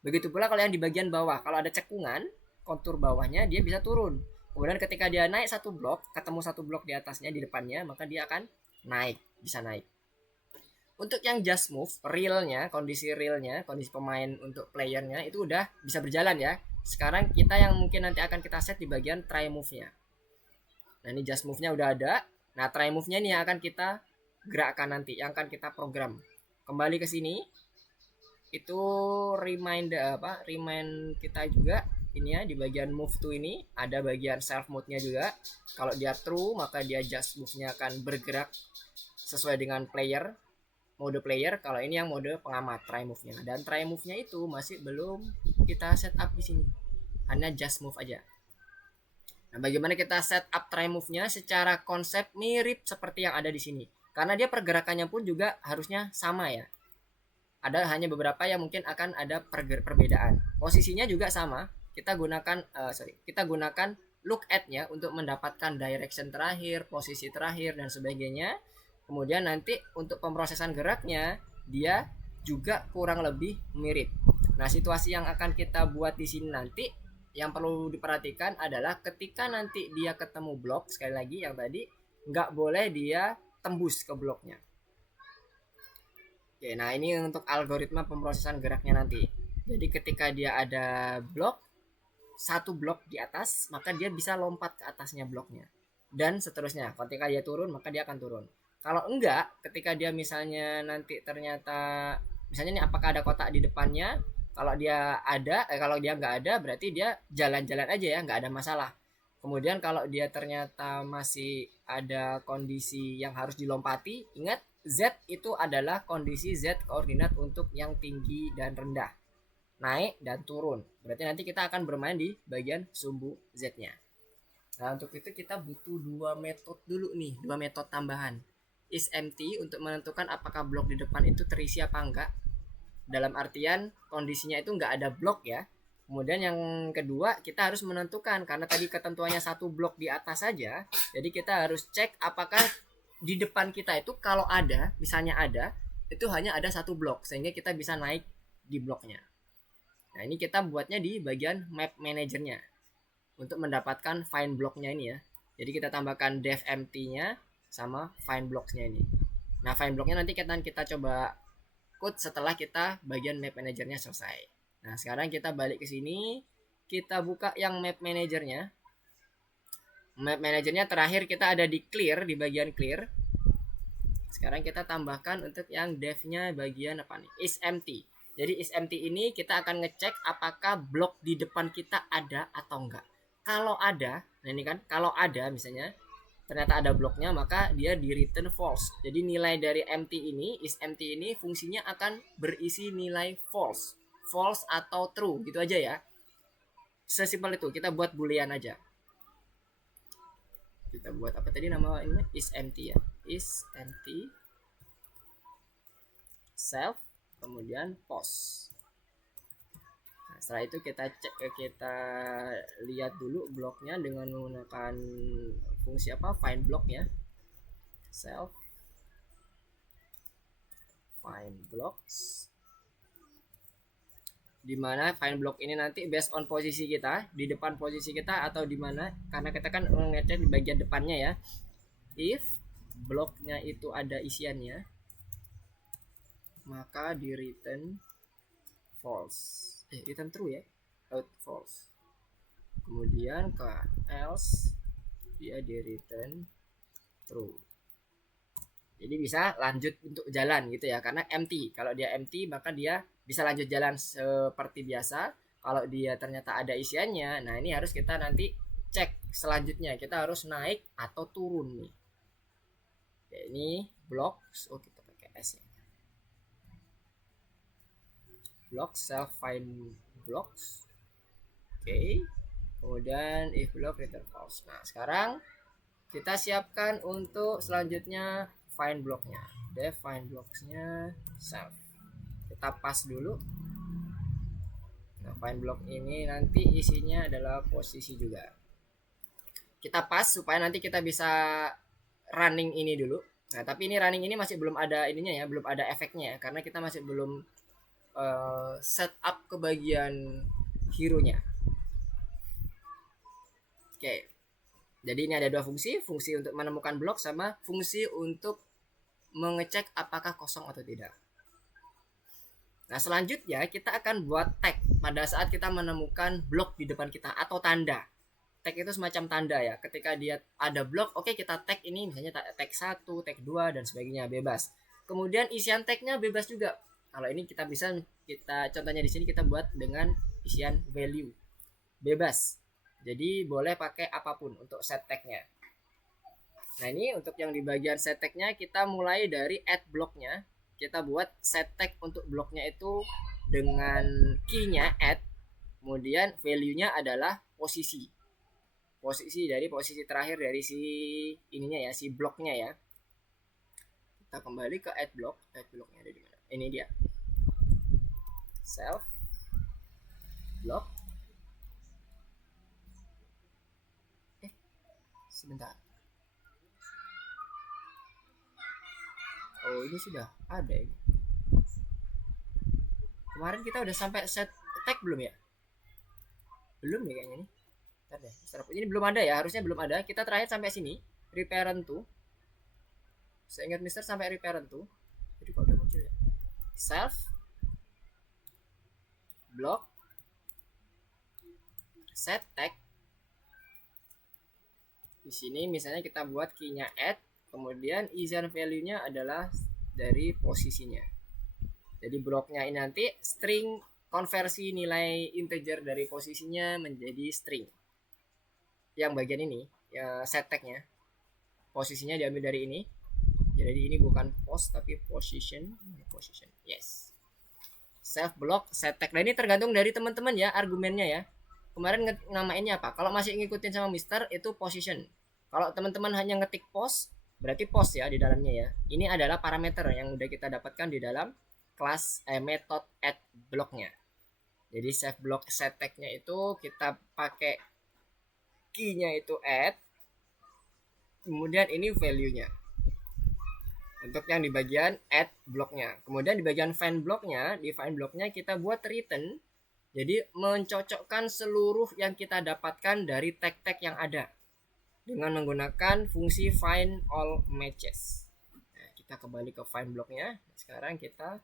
Begitu pula kalau yang di bagian bawah, kalau ada cekungan, kontur bawahnya dia bisa turun. Kemudian ketika dia naik 1 blok, ketemu 1 blok di atasnya, di depannya, maka dia akan naik, bisa naik. Untuk yang just move, kondisi pemain untuk playernya itu udah bisa berjalan ya. Sekarang kita yang mungkin nanti akan kita set di bagian try move-nya. Nah ini just move-nya udah ada. Nah try move-nya ini yang akan kita gerakkan nanti, yang akan kita program. Kembali ke sini, itu remind kita juga ini ya, di bagian move to ini ada bagian self mode nya juga. Kalau dia true maka dia just move nya akan bergerak sesuai dengan mode player. Kalau ini yang mode pengamat, try move nya. Dan try move nya itu masih belum kita set up di sini, hanya just move aja. Nah bagaimana kita set up try move nya? Secara konsep mirip seperti yang ada di sini, karena dia pergerakannya pun juga harusnya sama ya. Ada hanya beberapa yang mungkin akan ada perbedaan. Posisinya juga sama. Kita gunakan look at-nya untuk mendapatkan direction terakhir, posisi terakhir dan sebagainya. Kemudian nanti untuk pemrosesan geraknya dia juga kurang lebih mirip. Nah, situasi yang akan kita buat di sini nanti yang perlu diperhatikan adalah ketika nanti dia ketemu blok, sekali lagi yang tadi nggak boleh dia tembus ke bloknya. Oke, nah ini untuk algoritma pemrosesan geraknya nanti. Jadi ketika dia ada satu blok di atas, maka dia bisa lompat ke atasnya bloknya. Dan seterusnya, ketika dia turun, maka dia akan turun. Kalau enggak, ketika dia misalnya nanti ternyata, misalnya nih apakah ada kotak di depannya, Kalau dia ada, kalau dia nggak ada berarti dia jalan-jalan aja ya, nggak ada masalah. Kemudian kalau dia ternyata masih ada kondisi yang harus dilompati, ingat Z itu adalah kondisi Z koordinat untuk yang tinggi dan rendah, naik dan turun. Berarti nanti kita akan bermain di bagian sumbu Z-nya. Nah, untuk itu kita butuh dua metode dulu nih, dua metode tambahan. Is empty untuk menentukan apakah blok di depan itu terisi apa enggak. Dalam artian kondisinya itu enggak ada blok ya. Kemudian yang kedua kita harus menentukan, karena tadi ketentuannya satu blok di atas saja, jadi kita harus cek apakah di depan kita itu kalau ada, misalnya ada, itu hanya ada satu blok sehingga kita bisa naik di bloknya. Nah, ini kita buatnya di bagian map manajernya untuk mendapatkan find blocknya ini ya. Jadi kita tambahkan def empty-nya sama find blocks-nya ini. Nah, find block-nya nanti kita coba code setelah kita bagian map manajernya selesai. Nah, sekarang kita balik ke sini, kita buka yang map manajernya. Map manajernya terakhir kita ada di clear, di bagian clear. Sekarang kita tambahkan untuk yang dev-nya bagian apa nih? Is empty. Jadi is empty ini kita akan ngecek apakah blok di depan kita ada atau enggak. Kalau ada, nah ini kan, kalau ada misalnya ternyata ada bloknya, maka dia di return false. Jadi nilai dari empty ini, is empty ini fungsinya akan berisi nilai false, false atau true gitu aja ya. Sesimpel itu, kita buat boolean aja. Kita buat apa tadi nama ini? Is empty ya. Is empty self kemudian post. Nah, setelah itu kita cek, kita lihat dulu bloknya dengan menggunakan fungsi apa, find block ya, self find blocks, dimana find block ini nanti based on posisi kita, di depan posisi kita atau di mana, karena kita kan ngecek di bagian depannya ya. If bloknya itu ada isiannya, maka di return false, return true ya, out false. Kemudian ke else dia di return true. Jadi bisa lanjut untuk jalan gitu ya, karena empty. Kalau dia empty maka dia bisa lanjut jalan seperti biasa. Kalau dia ternyata ada isiannya, nah ini harus kita nanti cek selanjutnya, kita harus naik atau turun nih. Oke, ini blocks, oh kita pakai S ya. Block self find blocks. Oke. Kemudian if block return false. Nah, sekarang kita siapkan untuk selanjutnya find blocknya. Def find blocksnya self. Kita pas dulu. Nah, find block ini nanti isinya adalah posisi juga. Kita pas supaya nanti kita bisa running ini dulu. Nah, tapi ini running ini masih belum ada ininya ya, belum ada efeknya ya, karena kita masih belum setup ke bagian hero-nya. Oke. Jadi ini ada dua fungsi, fungsi untuk menemukan blok sama fungsi untuk mengecek apakah kosong atau tidak. Nah, selanjutnya kita akan buat tag pada saat kita menemukan blok di depan kita atau tanda. Tag itu semacam tanda ya. Ketika dia ada blok, oke kita tag ini misalnya tag 1, tag 2 dan sebagainya, bebas. Kemudian isian tagnya bebas juga. Kalau ini kita bisa, kita contohnya di sini kita buat dengan isian value. Bebas. Jadi boleh pakai apapun untuk set tagnya. Nah, ini untuk yang di bagian set tagnya kita mulai dari add blocknya. Kita buat set tag untuk bloknya itu dengan key-nya add. Kemudian value-nya adalah posisi. Posisi dari posisi terakhir dari si ininya ya, si bloknya ya. Kita kembali ke add block. Add blocknya ada di mana? Ini dia. Self block. Sebentar. Oh, ini sudah ada ini. Kemarin kita udah sampai set tag belum ya? Belum ya kayaknya nih. Bentar deh. Ini belum ada ya, harusnya belum ada. Kita terakhir sampai sini, reparent to. Saya ingat Mister sampai reparent to. Jadi kok udah muncul ya? Self block set tag. Di sini misalnya kita buat key-nya add, kemudian isian value-nya adalah dari posisinya. Jadi bloknya ini nanti string konversi nilai integer dari posisinya menjadi string. Yang bagian ini ya, set tag-nya posisinya diambil dari ini. Jadi ini bukan post tapi position. Yes. Self block set tag. Nah ini tergantung dari teman-teman ya argumennya ya. Kemarin namainnya apa? Kalau masih ngikutin sama Mister itu position. Kalau teman-teman hanya ngetik post, berarti post ya di dalamnya ya. Ini adalah parameter yang udah kita dapatkan di dalam kelas method add blocknya. Jadi self block set tag-nya itu kita pakai key-nya itu add, kemudian ini value-nya untuk yang di bagian add blocknya. Kemudian di bagian find blocknya, di find blocknya kita buat return, jadi mencocokkan seluruh yang kita dapatkan dari tag-tag yang ada dengan menggunakan fungsi find all matches. Nah, kita kembali ke find blocknya. Sekarang kita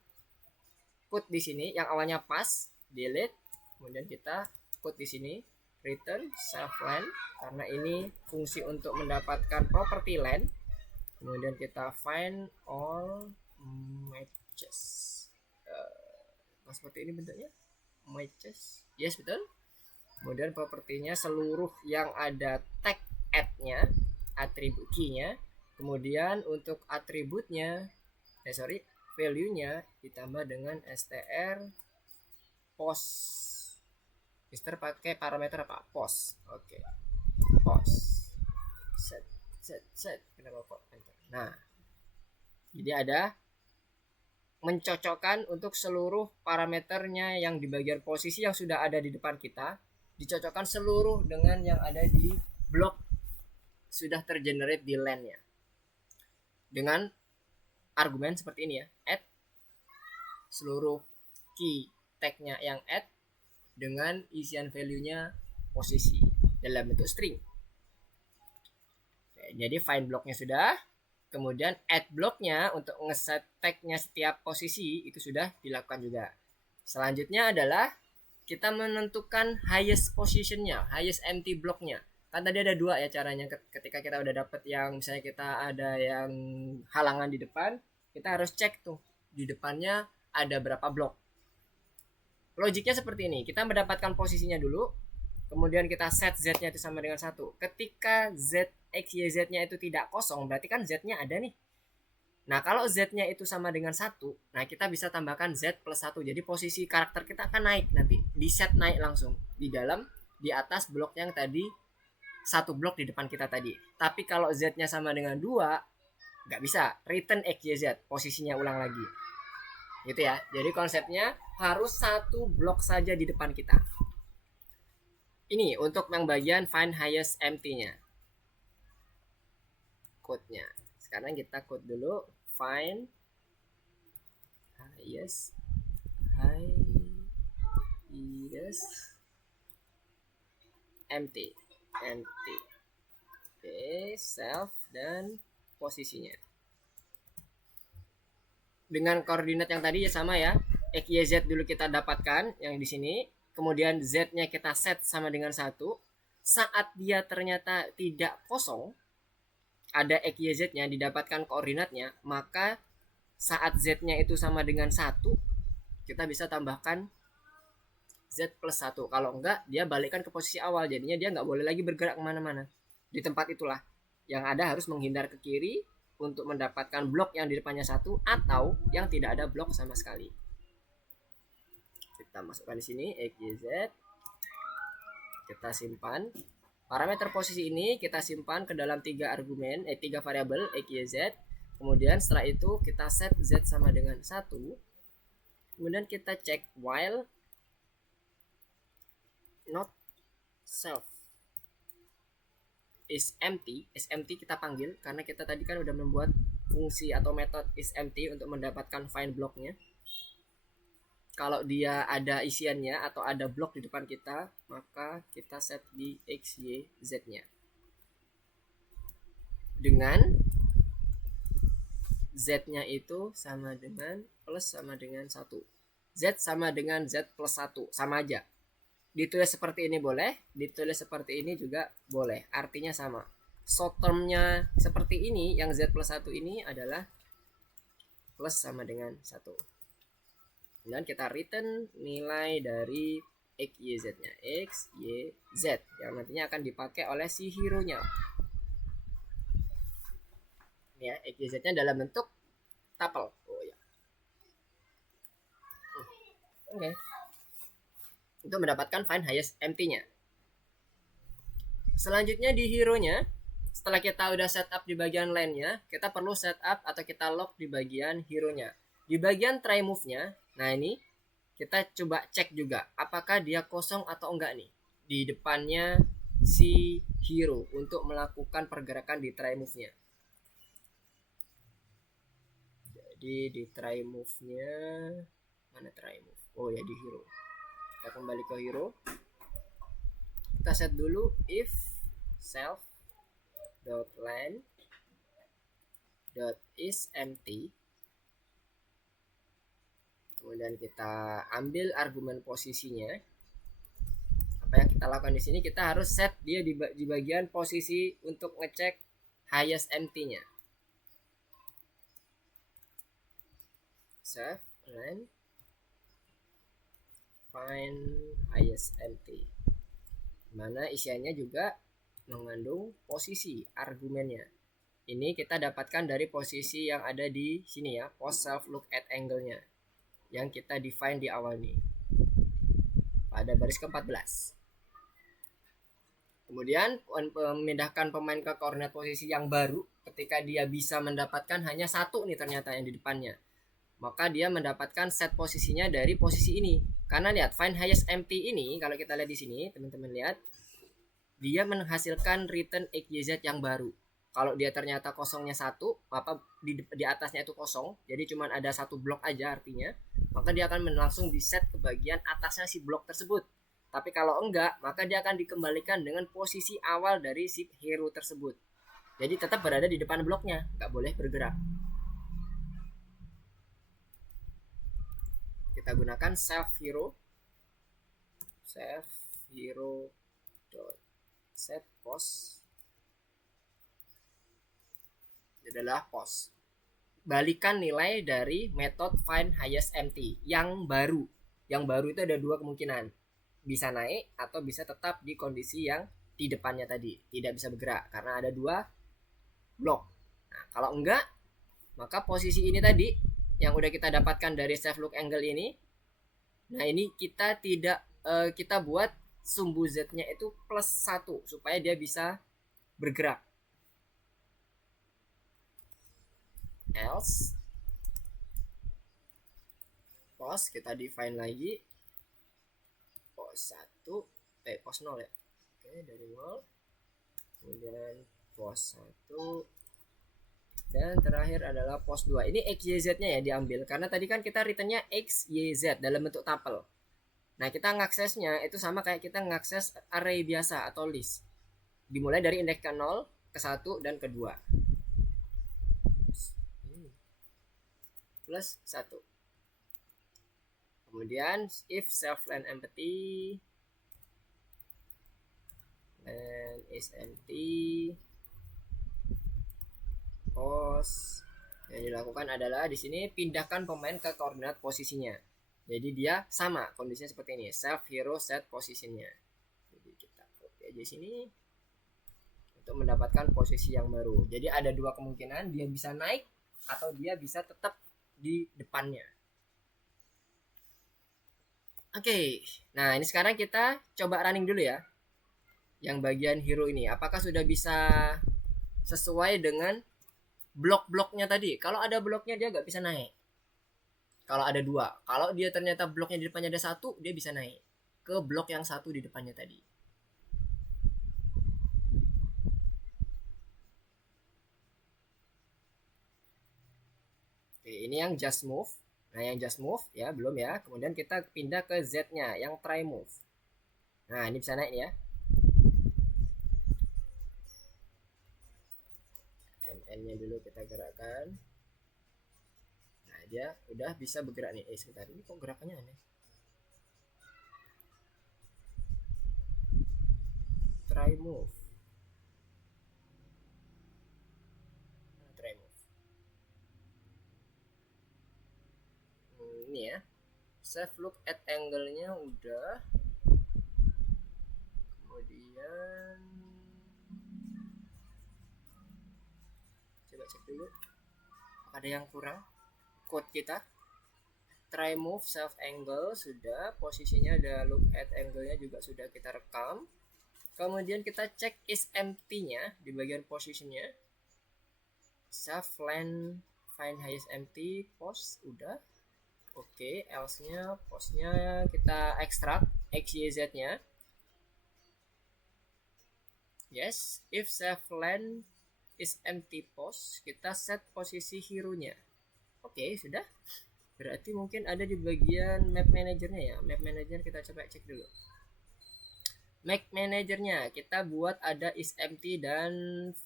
put di sini yang awalnya pas, delete, kemudian kita put di sini return self len, karena ini fungsi untuk mendapatkan properti len. Kemudian kita find all matches. Seperti ini bentuknya, matches, yes betul. Kemudian propertinya seluruh yang ada tag add-nya, atribut key-nya. Kemudian untuk atributnya, value-nya ditambah dengan str post. Mister pakai parameter apa? Post. Oke. Post. Set. Kenapa kok enter? Nah. Jadi ada mencocokkan untuk seluruh parameternya yang di bagian posisi yang sudah ada di depan kita, dicocokkan seluruh dengan yang ada di blok sudah tergenerate di len-nya. Dengan argumen seperti ini ya. Add seluruh key tag-nya yang add dengan isian value-nya posisi dalam bentuk string. Oke, jadi find blocknya sudah, kemudian add blocknya untuk ngeset tag-nya setiap posisi itu sudah dilakukan juga. Selanjutnya adalah kita menentukan highest position-nya, highest empty block-nya. Kan tadi ada dua ya caranya, ketika kita udah dapet yang misalnya kita ada yang halangan di depan, kita harus cek tuh di depannya ada berapa blok. Logiknya seperti ini, kita mendapatkan posisinya dulu, kemudian kita set z-nya itu sama dengan 1. Ketika z, x, y, z-nya itu tidak kosong, berarti kan z-nya ada nih. Nah kalau z-nya itu sama dengan 1, nah kita bisa tambahkan z plus 1. Jadi posisi karakter kita akan naik nanti, di set naik langsung di atas blok yang tadi, satu blok di depan kita tadi. Tapi kalau z-nya sama dengan 2, nggak bisa, return x, y, z, posisinya ulang lagi. Gitu ya. Jadi konsepnya harus satu blok saja di depan kita. Ini untuk yang bagian find highest empty-nya. Code-nya. Sekarang kita code dulu find highest empty. Oke, self dan posisinya. Dengan koordinat yang tadi ya sama ya. X, Y, Z dulu kita dapatkan yang di sini. Kemudian Z-nya kita set sama dengan 1. Saat dia ternyata tidak kosong, ada X, Y, Z-nya didapatkan koordinatnya, maka saat Z-nya itu sama dengan 1, kita bisa tambahkan Z plus 1. Kalau enggak, dia balikkan ke posisi awal. Jadinya dia nggak boleh lagi bergerak kemana-mana. Di tempat itulah. Yang ada harus menghindar ke kiri untuk mendapatkan blok yang di depannya 1 atau yang tidak ada blok sama sekali. Kita masukkan di sini X, Y, Z. Kita simpan. Parameter posisi ini kita simpan ke dalam 3 variabel X, Y, Z. Kemudian setelah itu kita set Z sama dengan 1. Kemudian kita cek while not self is empty kita panggil karena kita tadi kan udah membuat fungsi atau metode is empty untuk mendapatkan find blocknya. Kalau dia ada isiannya atau ada blok di depan kita, maka kita set di X, Y, Z-nya dengan Z-nya itu sama dengan plus sama dengan 1. Z sama dengan Z plus 1, sama aja. Ditulis seperti ini boleh, ditulis seperti ini juga boleh, artinya sama. Short term-nya seperti ini, yang Z plus 1 ini adalah plus sama dengan 1. Kemudian kita return nilai dari X, Y, Z-nya. X, Y, Z. Yang nantinya akan dipakai oleh si hero-nya. Ya, X, Y, Z-nya dalam bentuk tuple. Oh ya. Oke. Untuk mendapatkan find highest empty-nya. Selanjutnya di hero-nya, setelah kita udah setup di bagian line-nya, kita perlu setup atau kita lock di bagian hero-nya. Di bagian try move-nya, nah ini kita coba cek juga apakah dia kosong atau enggak nih di depannya si hero untuk melakukan pergerakan di try move-nya. Jadi di try move-nya, mana try move? Oh ya, di hero. Kita kembali ke hero. Kita set dulu if self dot line dot is empty. Kemudian kita ambil argumen posisinya. Apa yang kita lakukan di sini, kita harus set dia di bagian posisi untuk ngecek highest empty-nya. Save line find highest empty. Mana isiannya juga mengandung posisi argumennya. Ini kita dapatkan dari posisi yang ada di sini ya, post self look at angle-nya yang kita define di awal nih pada baris ke-14. Kemudian memindahkan pemain ke koordinat posisi yang baru ketika dia bisa mendapatkan hanya satu nih ternyata yang di depannya. Maka dia mendapatkan set posisinya dari posisi ini. Karena lihat find highest empty ini, kalau kita lihat di sini, teman-teman lihat, dia menghasilkan return XYZ yang baru. Kalau dia ternyata kosongnya satu, maka di atasnya itu kosong, jadi cuma ada satu blok aja artinya, maka dia akan langsung di set ke bagian atasnya si blok tersebut. Tapi kalau enggak, maka dia akan dikembalikan dengan posisi awal dari si hero tersebut. Jadi tetap berada di depan bloknya, nggak boleh bergerak. Kita gunakan self hero dot set post. Ini adalah post. Balikan nilai dari method find highest empty yang baru. Yang baru itu ada dua kemungkinan, bisa naik atau bisa tetap di kondisi yang di depannya tadi, tidak bisa bergerak karena ada dua blok. Nah, kalau enggak, maka posisi ini tadi yang udah kita dapatkan dari self look angle ini, nah ini kita tidak kita buat sumbu Z-nya itu plus 1 supaya dia bisa bergerak. Else post kita define lagi post 1 post 0 ya. Oke, dari 0. Kemudian post 1 dan terakhir adalah post 2. Ini XYZ-nya ya diambil karena tadi kan kita returnnya XYZ dalam bentuk tuple. Nah, kita ngaksesnya itu sama kayak kita ngakses array biasa atau list. Dimulai dari indeks ke 0, ke 1 dan ke 2. Plus 1. Kemudian if self line empty and is empty post, yang dilakukan adalah di sini pindahkan pemain ke koordinat posisinya. Jadi dia sama kondisinya seperti ini, self hero set positionnya. Jadi kita copy aja sini untuk mendapatkan posisi yang baru. Jadi ada dua kemungkinan, dia bisa naik atau dia bisa tetap di depannya. Oke, nah ini sekarang kita coba running dulu ya. Yang bagian hero ini, apakah sudah bisa sesuai dengan blok-bloknya tadi? Kalau ada bloknya dia nggak bisa naik. Kalau ada dua, kalau dia ternyata bloknya di depannya ada satu, dia bisa naik ke blok yang satu di depannya tadi. Oke, ini yang just move. Nah, yang just move ya, belum ya. Kemudian kita pindah ke Z-nya, yang try move. Nah, ini bisa naik ya. MN-nya dulu kita gerakkan. Nah, dia udah bisa bergerak nih. Sebentar, ini kok gerakannya aneh. Try move. Try move. Ini ya. Save look at angle-nya udah. Kemudian coba cek dulu ada yang kurang. Code kita try move self angle sudah, posisinya ada, look at angle-nya juga sudah kita rekam. Kemudian kita cek is empty-nya di bagian posisinya. Self land find highest empty post udah. Oke, else-nya post-nya kita ekstrak XYZ-nya. Yes, if self land is empty post, kita set posisi hero-nya. Oke, sudah. Berarti mungkin ada di bagian map manajernya ya. Map manager kita coba cek dulu. Map manajernya kita buat ada is empty dan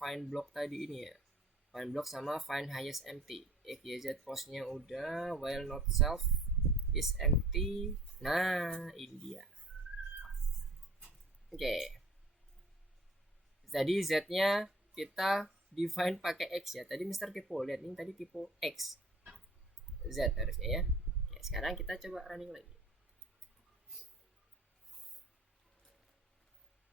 find block tadi ini ya. Find block sama find highest empty. XYZ postnya udah, while not self is empty. Nah, ini dia. Oke. Jadi Z-nya kita define pakai X ya. Tadi Mister Tipo lihat ini tadi tipe X. Z harusnya ya. Oke, sekarang kita coba running lagi.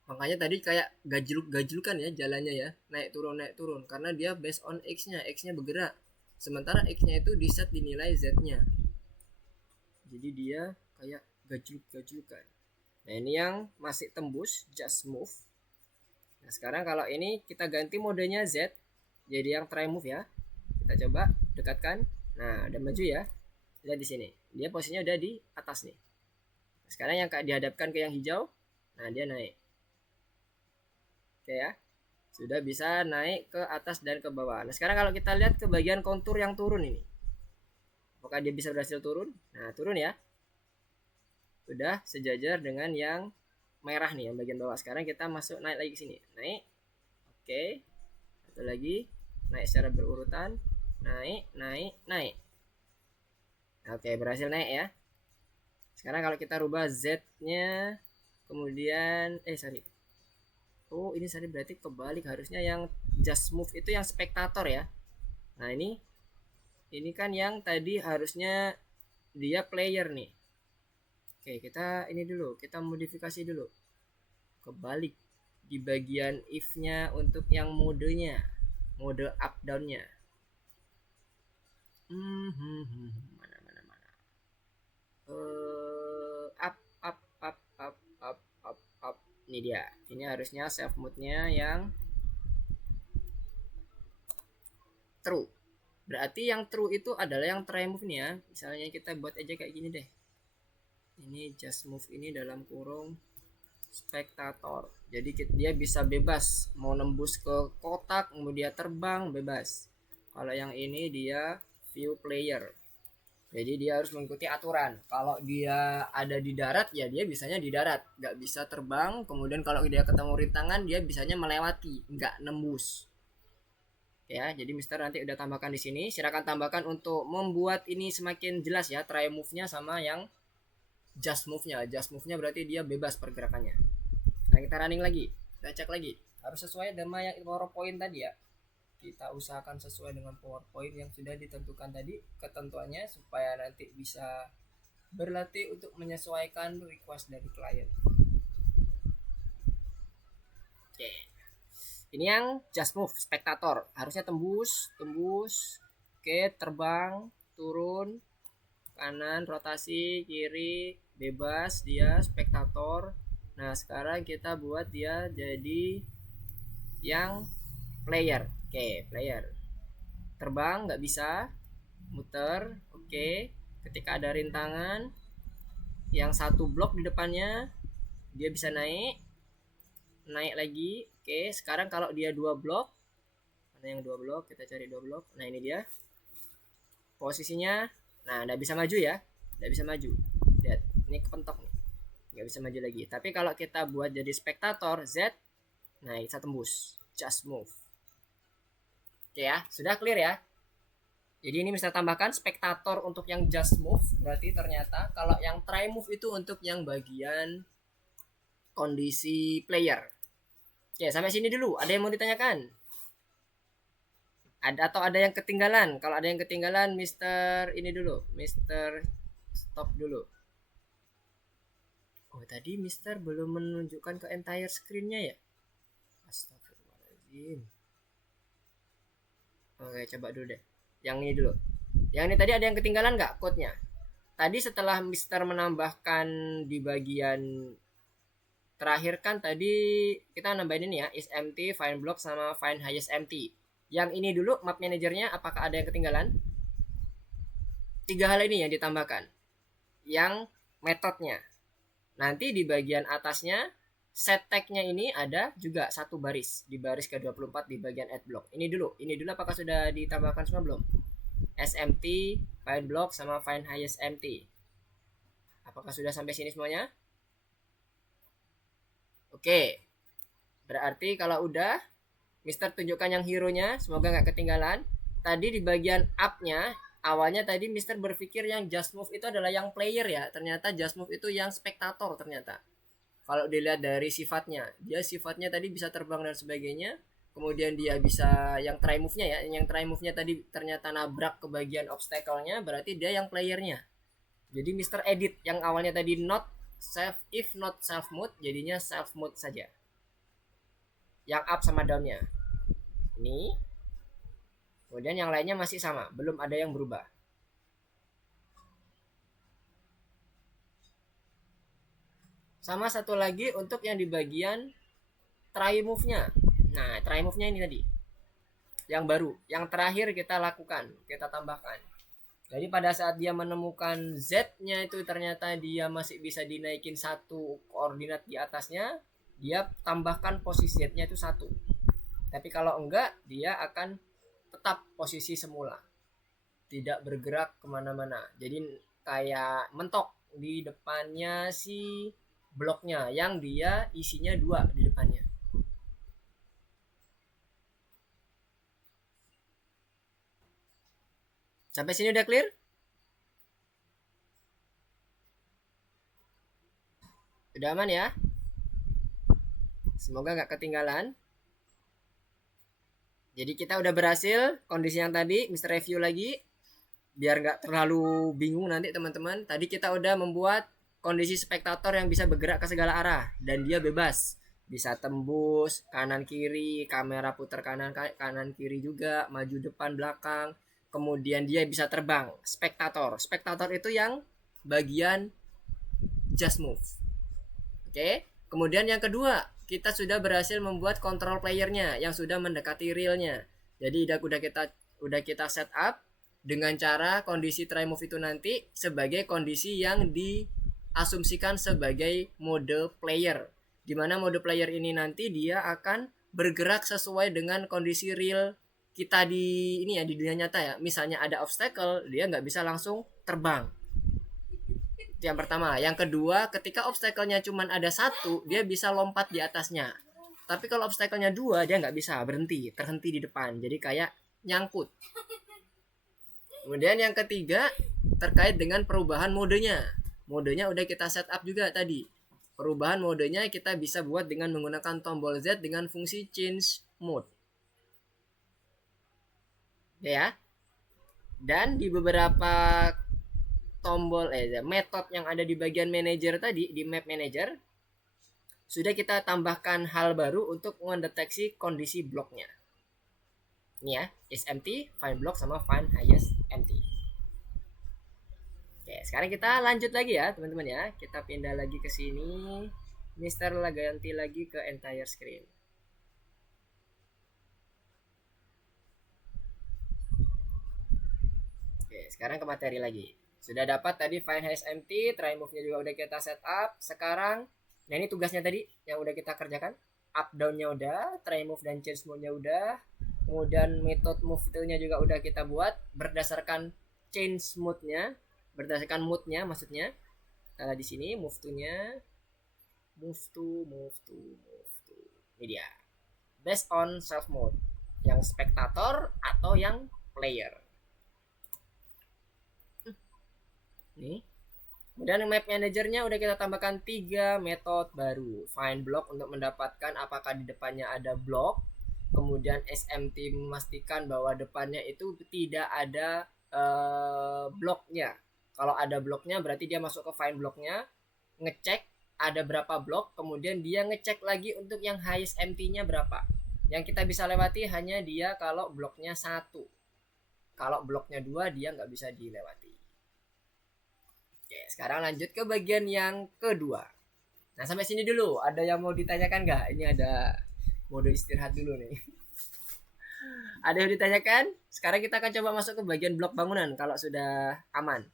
Makanya tadi kayak gajlukan ya jalannya ya, naik turun karena dia based on X-nya bergerak. Sementara X-nya itu di set dinilai Z-nya. Jadi dia kayak gajlukan. Nah, ini yang masih tembus just move. Nah, sekarang kalau ini kita ganti modenya Z jadi yang try move ya. Kita coba dekatkan. Nah, udah maju ya. Lihat di sini. Dia posisinya udah di atas nih. Sekarang yang dihadapkan ke yang hijau. Nah, dia naik. Oke ya. Sudah bisa naik ke atas dan ke bawah. Nah, sekarang kalau kita lihat ke bagian kontur yang turun ini. Apakah dia bisa berhasil turun? Nah, turun ya. Sudah sejajar dengan yang merah nih yang bagian bawah. Sekarang kita masuk naik lagi ke sini. Naik. Oke. Satu lagi. Naik secara berurutan. Naik. Oke, berhasil naik ya. Sekarang kalau kita rubah Z-nya, kemudian oh, ini berarti kebalik, harusnya yang just move itu yang spektator ya. Nah, ini kan yang tadi harusnya dia player nih. Oke, kita ini dulu, kita modifikasi dulu. Kebalik di bagian if-nya untuk yang modenya, mode up down-nya. Mana. Up. Ini dia. Ini harusnya self mode-nya yang true. Berarti yang true itu adalah yang try move nih ya. Misalnya kita buat aja kayak gini deh. Ini just move ini dalam kurung spektator. Jadi dia bisa bebas mau nembus ke kotak, kemudian terbang bebas. Kalau yang ini dia view player. Jadi dia harus mengikuti aturan. Kalau dia ada di darat ya dia bisanya di darat, nggak bisa terbang. Kemudian kalau dia ketemu rintangan dia bisanya melewati, nggak nembus. Ya, jadi Mister nanti udah tambahkan di sini. Silakan tambahkan untuk membuat ini semakin jelas ya, try move-nya sama yang just move-nya. Just move-nya berarti dia bebas pergerakannya. Nah, kita running lagi. Kita cek lagi. Harus sesuai dengan yang PowerPoint tadi ya. Kita usahakan sesuai dengan PowerPoint yang sudah ditentukan tadi ketentuannya supaya nanti bisa berlatih untuk menyesuaikan request dari klien. Oke. Ini yang just move spektator, harusnya tembus. Oke, terbang, turun, kanan, rotasi, kiri, bebas dia spektator. Nah, sekarang kita buat dia jadi yang player. Oke, player. Terbang nggak bisa, muter. Oke, ketika ada rintangan yang satu blok di depannya dia bisa naik lagi. Oke, sekarang kalau dia 2 blok, mana yang 2 blok, kita cari 2 blok. Nah, ini dia posisinya. Nah, nggak bisa maju ya, nggak bisa maju. Lihat, ini kepentok nih, nggak bisa maju lagi. Tapi kalau kita buat jadi spektator Z, nah bisa tembus just move. Oke ya, sudah clear ya. Jadi ini bisa tambahkan spektator untuk yang just move. Berarti ternyata kalau yang try move itu untuk yang bagian kondisi player. Oke, sampai sini dulu. Ada yang mau ditanyakan? Atau ada yang ketinggalan? Kalau ada yang ketinggalan, Mister ini dulu, Mister stop dulu. Oh, tadi Mister belum menunjukkan ke entire screen-nya ya? Astagfirullahaladzim. Oke, coba dulu deh. Yang ini dulu. Yang ini tadi ada yang ketinggalan nggak code-nya? Tadi setelah Mister menambahkan di bagian terakhir kan tadi kita nambahin ini ya, is empty, find block sama find highest empty. Yang ini dulu map manajernya apakah ada yang ketinggalan? 3 hal ini yang ditambahkan. Yang metodenya. Nanti di bagian atasnya set tag-nya ini ada juga satu baris di baris ke-24 di bagian add block. Ini dulu apakah sudah ditambahkan semua belum? SMT, find block sama find highest empty. Apakah sudah sampai sini semuanya? Oke. Berarti kalau udah Mister tunjukkan yang hero-nya, semoga nggak ketinggalan. Tadi di bagian up-nya, awalnya tadi Mister berpikir yang just move itu adalah yang player ya. Ternyata just move itu yang spektator ternyata. Kalau dilihat dari sifatnya, dia sifatnya tadi bisa terbang dan sebagainya. Kemudian dia bisa yang try move-nya ya. Yang try move-nya tadi ternyata nabrak ke bagian obstacle-nya, berarti dia yang playernya. Jadi Mister edit yang awalnya tadi not self, if not self mode, jadinya self mode saja. Yang up sama down-nya. Ini. Kemudian yang lainnya masih sama, belum ada yang berubah. Sama satu lagi untuk yang di bagian try move-nya. Nah, try move-nya ini tadi. Yang baru, yang terakhir kita lakukan, kita tambahkan. Jadi pada saat dia menemukan Z-nya itu ternyata dia masih bisa dinaikin satu koordinat di atasnya, dia tambahkan posisi Z-nya itu 1. Tapi kalau enggak, dia akan tetap posisi semula. Tidak bergerak kemana-mana. Jadi kayak mentok di depannya si bloknya yang dia isinya 2 di depannya. Sampai sini udah clear? Udah aman ya? Semoga nggak ketinggalan. Jadi kita udah berhasil kondisi yang tadi, Mister review lagi. Biar nggak terlalu bingung nanti teman-teman. Tadi kita udah membuat kondisi spektator yang bisa bergerak ke segala arah. Dan dia bebas. Bisa tembus, kanan kiri, kamera putar kanan kiri juga, maju depan belakang. Kemudian dia bisa terbang, spektator. Spektator itu yang bagian just move. Oke. Kemudian yang kedua, kita sudah berhasil membuat control playernya yang sudah mendekati realnya. Jadi udah kita set up dengan cara kondisi try move itu nanti sebagai kondisi yang diasumsikan sebagai mode player. Di mana mode player ini nanti dia akan bergerak sesuai dengan kondisi real kita di ini ya, di dunia nyata ya. Misalnya ada obstacle, dia nggak bisa langsung terbang. Itu yang pertama. Yang kedua, ketika obstacle-nya cuma ada 1, dia bisa lompat di atasnya. Tapi kalau obstacle-nya 2, dia nggak bisa terhenti di depan. Jadi kayak nyangkut. Kemudian yang ketiga, terkait dengan perubahan modenya. Modenya udah kita set up juga tadi. Perubahan modenya kita bisa buat dengan menggunakan tombol Z dengan fungsi change mode. Ya. Dan di beberapa tombol metode yang ada di bagian manager tadi, di map manager, sudah kita tambahkan hal baru untuk mendeteksi kondisi bloknya. Ini ya, is empty, find block sama find highest empty. Oke, sekarang kita lanjut lagi ya teman-teman ya. Kita pindah lagi ke sini. Mister ganti lagi ke entire screen. Oke, sekarang ke materi lagi. Sudah dapat tadi find highest empty, try move-nya juga udah kita set up. Sekarang, nah ini tugasnya tadi yang udah kita kerjakan. Up down-nya udah, try move dan change mode-nya udah. Kemudian method move-nya juga udah kita buat berdasarkan change mode-nya, berdasarkan mood-nya maksudnya. Nah, di sini move to-nya move to. Ini dia. Based on self mode. Yang spektator atau yang player. Nih. Kemudian map manajernya udah kita tambahkan 3 metode baru. Find block untuk mendapatkan apakah di depannya ada blok. Kemudian SMT memastikan bahwa depannya itu tidak ada bloknya. Kalau ada bloknya berarti dia masuk ke find blocknya, ngecek ada berapa blok, kemudian dia ngecek lagi untuk yang highest empty-nya berapa. Yang kita bisa lewati hanya dia kalau bloknya 1. Kalau bloknya 2 dia nggak bisa dilewati. Oke, sekarang lanjut ke bagian yang kedua. Nah, sampai sini dulu. Ada yang mau ditanyakan nggak? Ini ada mode istirahat dulu nih. Ada yang ditanyakan? Sekarang kita akan coba masuk ke bagian blok bangunan kalau sudah aman.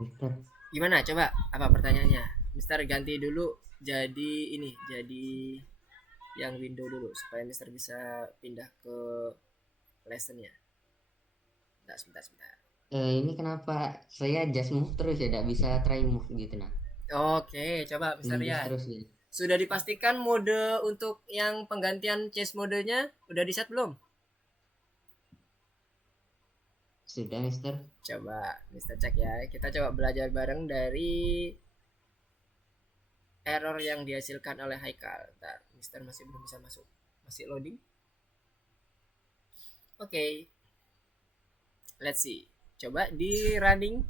Mister. Gimana? Coba apa pertanyaannya? Mister ganti dulu jadi ini, jadi yang window dulu supaya Mister bisa pindah ke lessonnya. Sebentar. Ini kenapa saya just move terus ya, tidak bisa try move gitu nah. Oke, coba Mister Nembus lihat. terus gitu. Sudah dipastikan mode untuk yang penggantian change modenya udah di set belum? Sudah, Mister. Coba Mister cek ya. Kita coba belajar bareng dari error yang dihasilkan oleh Haikal. Bentar, Mister masih belum bisa masuk. Masih loading. Oke. Let's see. Coba di running.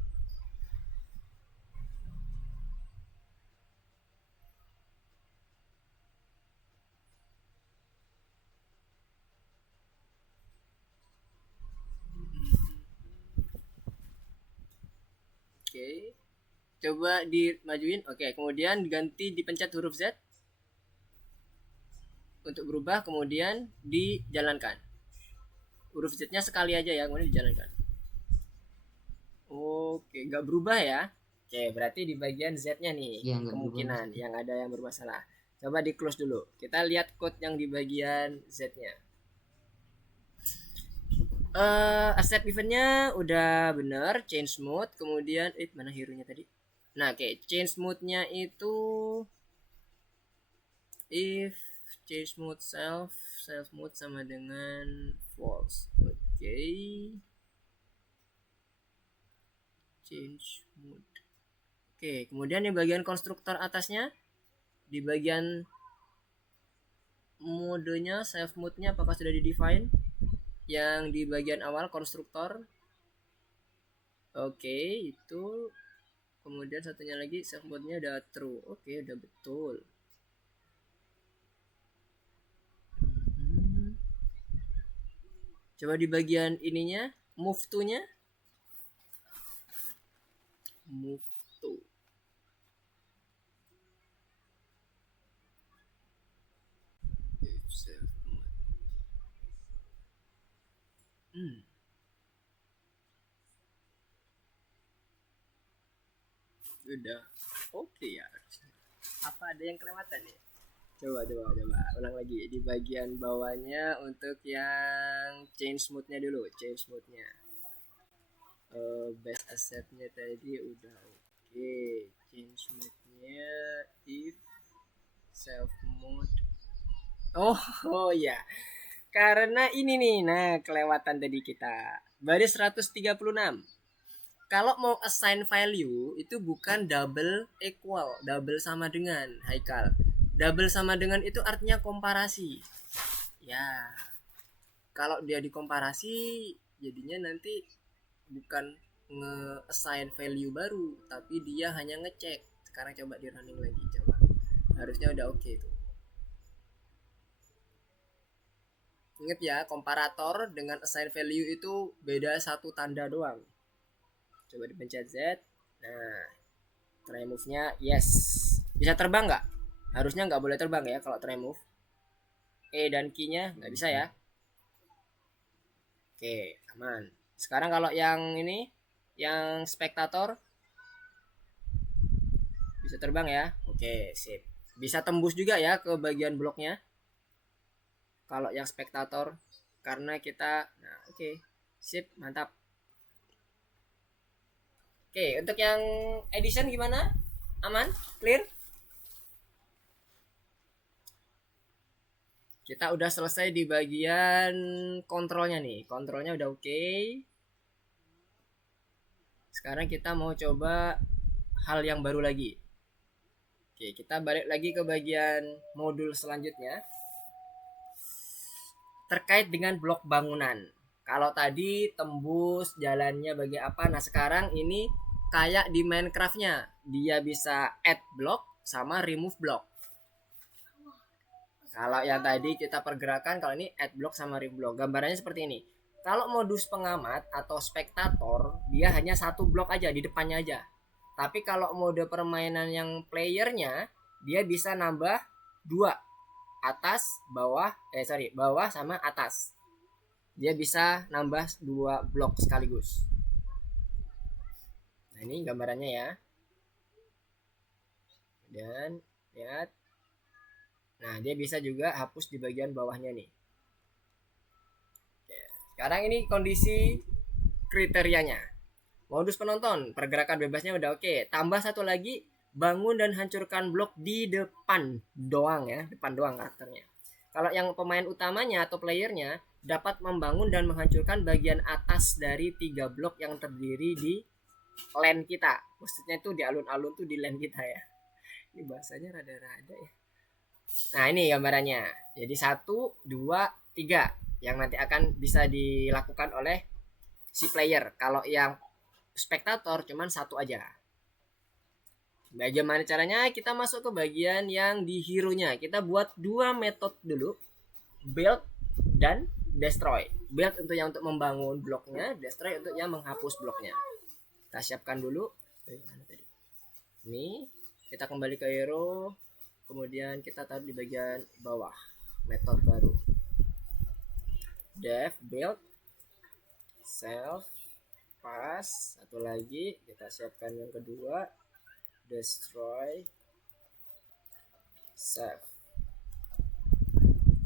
Oke. Coba dimajuin. Oke, kemudian ganti dipencet huruf Z untuk berubah, kemudian dijalankan. Huruf Z-nya sekali aja ya, kemudian dijalankan. Oke, nggak berubah ya. Oke, berarti di bagian Z-nya nih Ya, nggak berubah, kemungkinan Mister. yang ada yang bermasalah. Coba di close dulu. Kita lihat code yang di bagian Z-nya. Accept event-nya udah bener, change mode, kemudian mana hero-nya tadi? Nah, oke, change mode-nya itu if change mode self mode sama dengan false. Oke. Change mode. Oke, kemudian di bagian konstruktor atasnya, di bagian modenya self mode-nya apakah sudah di define? Yang di bagian awal konstruktor. Oke, itu. Kemudian satunya lagi self mode-nya udah true. Oke, udah betul. Coba di bagian ininya, move to-nya. Move to. Self mode. Udah. Oke ya. Apa ada yang kelewatan ya? Coba ulang lagi di bagian bawahnya untuk yang change mode-nya dulu, change mode-nya. Base asset-nya tadi udah oke. Change mode-nya if self mode. Oh ya. Karena ini nih, nah kelewatan tadi kita. Baris 136. Kalau mau assign value itu bukan double equal, double sama dengan, Haikal. Double sama dengan itu artinya komparasi. Ya, kalau dia dikomparasi jadinya nanti bukan nge-assign value baru, tapi dia hanya ngecek. Sekarang coba di running lagi, coba. Harusnya udah oke tuh. Ingat ya, komparator dengan assign value itu beda satu tanda doang. Coba dipencet Z. Nah, try move-nya yes. Bisa terbang nggak? Harusnya nggak boleh terbang ya kalau try move. E dan Q-nya nggak bisa ya. Oke, aman. Sekarang kalau yang ini, yang spektator bisa terbang ya. Oke, sip. Bisa tembus juga ya ke bagian bloknya. Kalau yang spektator, karena kita, nah oke, sip, mantap. Oke, untuk yang edition gimana? Aman? Clear? Kita udah selesai di bagian kontrolnya nih. Kontrolnya udah oke. Sekarang kita mau coba hal yang baru lagi. Oke, kita balik lagi ke bagian modul selanjutnya. Terkait dengan blok bangunan. Kalau tadi tembus jalannya bagi apa? Nah, sekarang ini kayak di Minecraft-nya. Dia bisa add block sama remove block. Kalau yang tadi kita pergerakan, kalau ini add block sama remove block. Gambarannya seperti ini. Kalau modus pengamat atau spektator, dia hanya satu blok aja di depannya aja. Tapi kalau mode permainan yang playernya, dia bisa nambah dua, atas, bawah, bawah sama atas. Dia bisa nambah dua blok sekaligus. Nah, ini gambarannya ya. Dan lihat. Nah, dia bisa juga hapus di bagian bawahnya nih. Sekarang ini kondisi kriterianya. Modus penonton, pergerakan bebasnya udah oke. Tambah satu lagi, bangun dan hancurkan blok di depan doang ya, depan doang karakternya. Kalau yang pemain utamanya atau playernya dapat membangun dan menghancurkan bagian atas dari 3 blok yang terdiri di lane kita. Maksudnya itu di alun-alun tuh di lane kita ya. Ini bahasanya rada-rada ya. Nah, ini gambarannya. Jadi 1, 2, 3 yang nanti akan bisa dilakukan oleh si player. Kalau yang spektator cuman satu aja. Bagaimana caranya? Kita masuk ke bagian yang di hero-nya. Kita buat dua metode dulu. Build dan destroy. Build untuk yang untuk membangun bloknya, destroy untuk yang menghapus bloknya. Kita siapkan dulu. Ini kita kembali ke hero. Kemudian kita taruh di bagian bawah. Metode baru. Dev, build, self, pass. Satu lagi kita siapkan yang kedua. Destroy, save,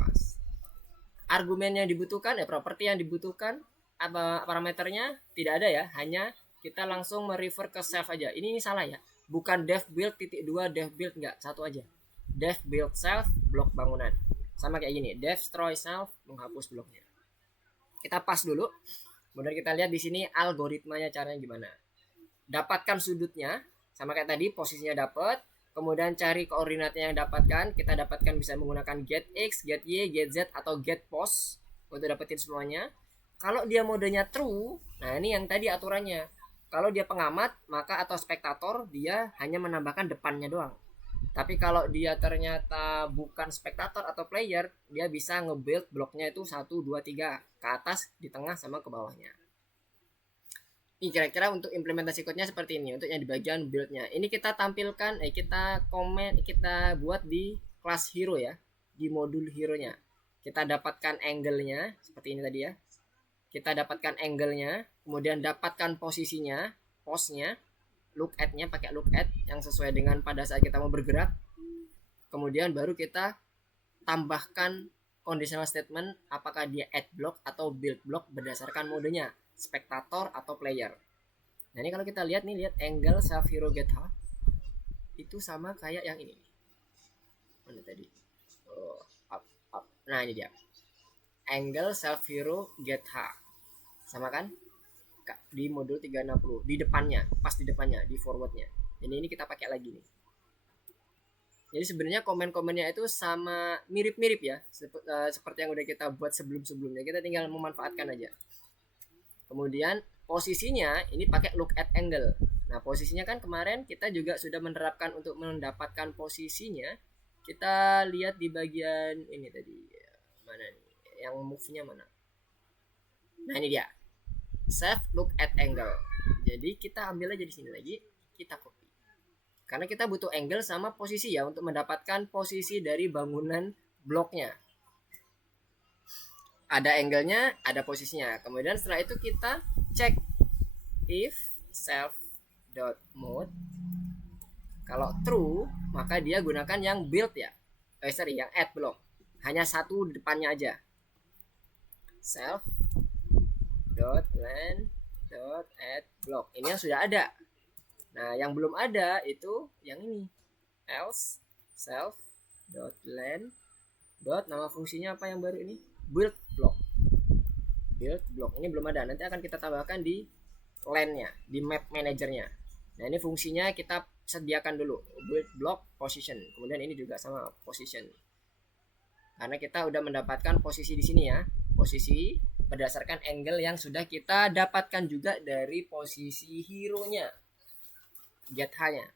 pass. Argumen yang dibutuhkan, properti yang dibutuhkan, apa parameternya tidak ada ya, hanya kita langsung merefer ke save aja. Ini salah ya, bukan dev build titik 2 dev build, enggak, satu aja. Dev build self, blok bangunan, sama kayak gini. Destroy self, menghapus bloknya. Kita pas dulu, kemudian kita lihat di sini algoritmanya caranya gimana. Dapatkan sudutnya. Sama kayak tadi, posisinya dapat, kemudian cari koordinatnya yang dapatkan. Kita dapatkan bisa menggunakan get x, get y, get z atau get pos untuk dapetin semuanya. Kalau dia modenya true, nah ini yang tadi aturannya. Kalau dia pengamat, maka atau spektator, dia hanya menambahkan depannya doang. Tapi kalau dia ternyata bukan spektator atau player, dia bisa nge-build bloknya itu 1, 2, 3 ke atas, di tengah sama ke bawahnya. Ini kira-kira untuk implementasi code-nya seperti ini. Untuk yang di bagian build-nya, ini kita tampilkan, kita buat di kelas hero ya, di modul hero-nya. Kita dapatkan angle-nya seperti ini tadi ya. Kita dapatkan angle-nya, kemudian dapatkan posisinya, pose-nya, look at-nya pakai look at yang sesuai dengan pada saat kita mau bergerak. Kemudian baru kita tambahkan conditional statement apakah dia add block atau build block berdasarkan modenya, spektator atau player. Nah, ini kalau kita lihat nih, lihat angle self hero get half itu sama kayak yang ini. Mana tadi? Up. Nah, ini dia. Angle self hero get half. Sama kan? Di modul 360, di depannya, pas di depannya, di forwardnya. Jadi ini kita pakai lagi nih. Jadi sebenarnya komen-komennya itu sama, mirip-mirip ya, seperti yang udah kita buat sebelum-sebelumnya. Kita tinggal memanfaatkan aja. Kemudian posisinya ini pakai look at angle. Nah, posisinya kan kemarin kita juga sudah menerapkan untuk mendapatkan posisinya. Kita lihat di bagian ini tadi. Mana nih? Yang move-nya mana? Nah, ini dia. Save look at angle. Jadi kita ambil aja di sini lagi, kita copy. Karena kita butuh angle sama posisi ya untuk mendapatkan posisi dari bangunan bloknya. Ada angle-nya, ada posisinya. Kemudian setelah itu kita cek if self.mode. Kalau true, maka dia gunakan yang build ya. Yang add block. Hanya satu di depannya aja. Self.land.add block. Ini yang sudah ada. Nah, yang belum ada itu yang ini. Else self.land. Nama fungsinya apa yang baru ini? Build block. Ini belum ada, nanti akan kita tambahkan di land-nya, di map manajernya. Nah, ini fungsinya kita sediakan dulu, build block position. Kemudian ini juga sama position, karena kita udah mendapatkan posisi di sini ya, posisi berdasarkan angle yang sudah kita dapatkan juga dari posisi hero-nya. get h-nya.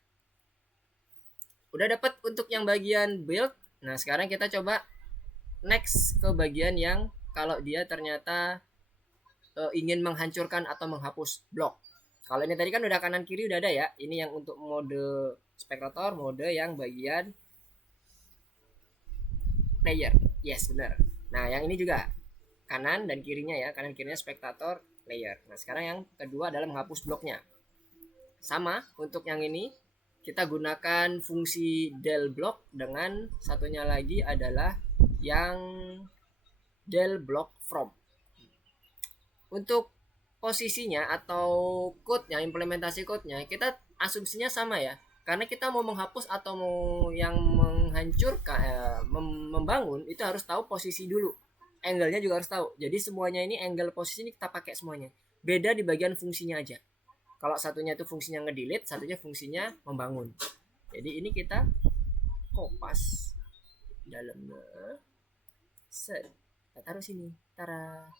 Udah dapat untuk yang bagian build. Nah, sekarang kita coba next ke bagian yang kalau dia ternyata ingin menghancurkan atau menghapus blok. Kalau ini tadi kan udah kanan kiri udah ada ya. Ini yang untuk mode spektator, mode yang bagian player. Yes, benar. Nah, yang ini juga kanan dan kirinya ya. Kanan kirinya spektator, player. Nah, sekarang yang kedua adalah menghapus bloknya. Sama untuk yang ini kita gunakan fungsi del block dengan satunya lagi adalah yang del block from. Untuk posisinya atau code-nya, implementasi code-nya kita asumsinya sama ya. Karena kita mau menghapus atau mau yang menghancurkan, membangun itu harus tahu posisi dulu. Angle-nya juga harus tahu. Jadi semuanya ini angle posisi ini kita pakai semuanya. Beda di bagian fungsinya aja. Kalau satunya itu fungsinya ngedelete, satunya fungsinya membangun. Jadi ini kita kopas dalamnya. Set. Kita taruh sini. Tara.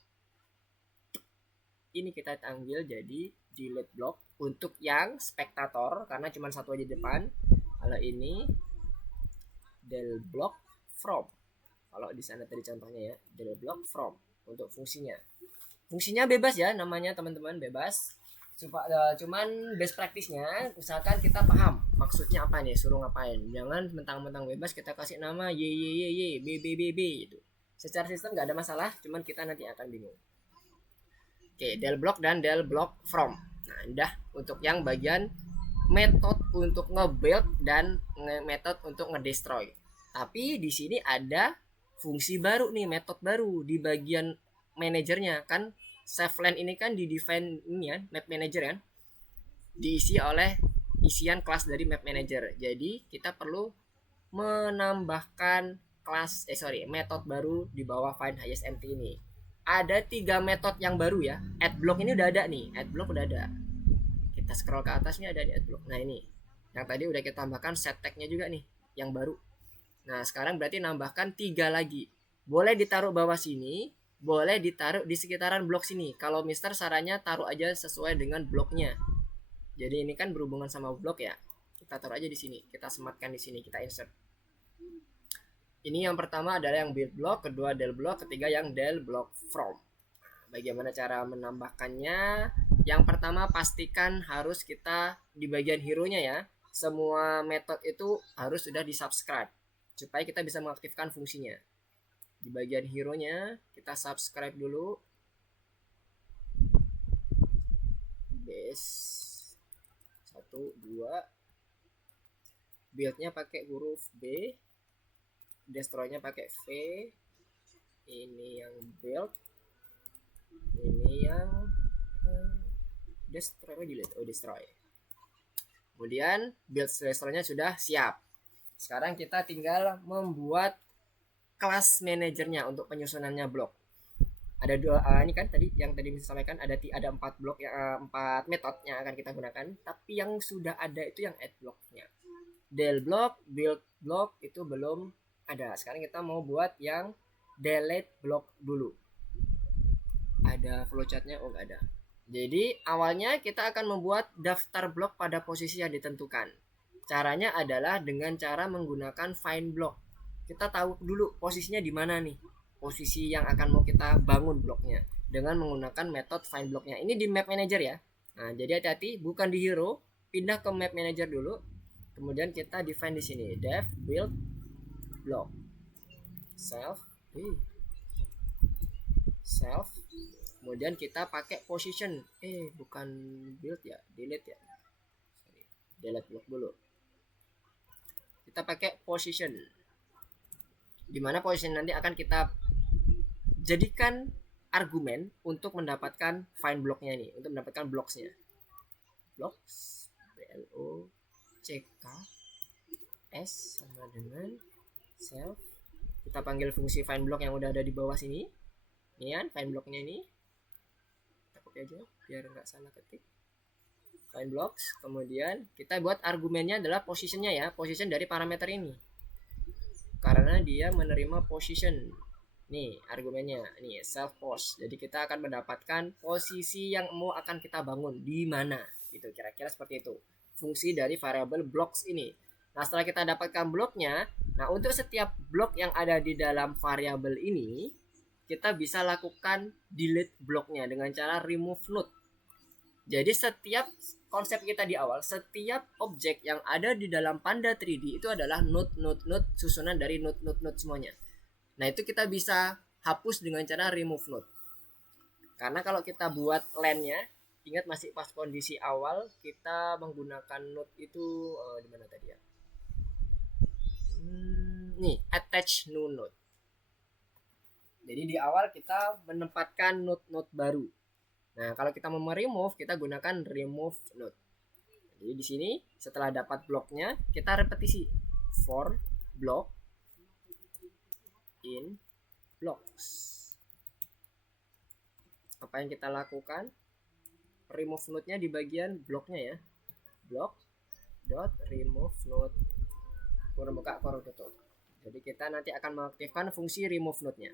Ini kita ambil jadi delete block untuk yang spektator karena cuma satu aja depan. Kalau ini del block from. Kalau di sana tadi contohnya ya, del block from untuk fungsinya. Fungsinya bebas ya namanya teman-teman, bebas. Cuman best practice-nya usahakan kita paham maksudnya apa nih, suruh ngapain. Jangan mentang-mentang bebas kita kasih nama y b gitu. Secara sistem nggak ada masalah, cuman kita nanti akan bingung. Oke, del block dan del block from. Nah, udah untuk yang bagian metode untuk nge-build dan metode untuk nge-destroy. Tapi di sini ada fungsi baru nih, metode baru di bagian manajernya kan. Save land ini kan di define ini ya, map manager kan, diisi oleh isian kelas dari map manager. Jadi kita perlu menambahkan metode baru di bawah find highest empty ini. Ada 3 metode yang baru ya. Add block ini udah ada nih, add block udah ada. Kita scroll ke atasnya ada di add block. Nah ini, yang tadi udah kita tambahkan set tag-nya juga nih, yang baru. Nah sekarang berarti nambahkan 3 lagi. Boleh ditaruh bawah sini, boleh ditaruh di sekitaran blok sini. Kalau Mister sarannya taruh aja sesuai dengan bloknya. Jadi ini kan berhubungan sama blok ya. Kita taruh aja di sini. Kita sematkan di sini. Kita insert. Ini yang pertama adalah yang build block, kedua del block, ketiga yang del block from. Bagaimana cara menambahkannya? Yang pertama pastikan harus kita di bagian hero-nya ya. Semua metode itu harus sudah di-subscribe supaya kita bisa mengaktifkan fungsinya. Di bagian hero-nya kita subscribe dulu. Base 1 2. Build-nya pakai huruf B. Destroy-nya pakai V. Ini yang build. Ini yang destroy. Destroy. Kemudian build destroy-nya sudah siap. Sekarang kita tinggal membuat kelas manajernya untuk penyusunannya blok. Ada dua ini kan tadi yang tadi saya sampaikan ada 4 blok yang 4 metode yang akan kita gunakan, tapi yang sudah ada itu yang add blocknya. Del block, build block itu belum ada. Sekarang kita mau buat yang delete block dulu. Ada flowchartnya? Oh nggak ada. Jadi awalnya kita akan membuat daftar blok pada posisi yang ditentukan. Caranya adalah dengan cara menggunakan find block. Kita tahu dulu posisinya di mana nih, posisi yang akan mau kita bangun bloknya dengan menggunakan metode find blocknya. Ini di map manager ya. Nah jadi hati-hati, bukan di hero, pindah ke map manager dulu. Kemudian kita define di sini def build block self kemudian kita pakai position bukan build ya, delete ya, delete block dulu. Kita pakai position, dimana position nanti akan kita jadikan argumen untuk mendapatkan find blocknya nih, untuk mendapatkan blocksnya. Blocks block s sama dengan self. Kita panggil fungsi find block yang udah ada di bawah sini. Ini kan find blocknya ini. Kita copy aja biar nggak salah ketik. Find blocks. Kemudian kita buat argumennya adalah positionnya ya, position dari parameter ini. Karena dia menerima position. Nih argumennya, nih self pos. Jadi kita akan mendapatkan posisi yang mau akan kita bangun di mana. Gitu kira-kira seperti itu. fungsi dari variabel blocks ini. Nah, setelah kita dapatkan bloknya, nah untuk setiap blok yang ada di dalam variabel ini, kita bisa lakukan delete bloknya dengan cara remove node. Jadi setiap konsep kita di awal, setiap objek yang ada di dalam Panda 3D itu adalah node susunan dari node semuanya. Nah, itu kita bisa hapus dengan cara remove node. Karena kalau kita buat LAN-nya, ingat masih pas kondisi awal kita menggunakan node itu di mana tadi ya? Nih, attach new node. Jadi di awal kita menempatkan node baru. Nah, kalau kita mau remove, kita gunakan remove node. Jadi di sini setelah dapat bloknya, kita repetisi for block in blocks. Apa yang kita lakukan? Remove node-nya di bagian bloknya ya. Block dot remove node kurung buka kurung tutup. Jadi kita nanti akan mengaktifkan fungsi remove node-nya.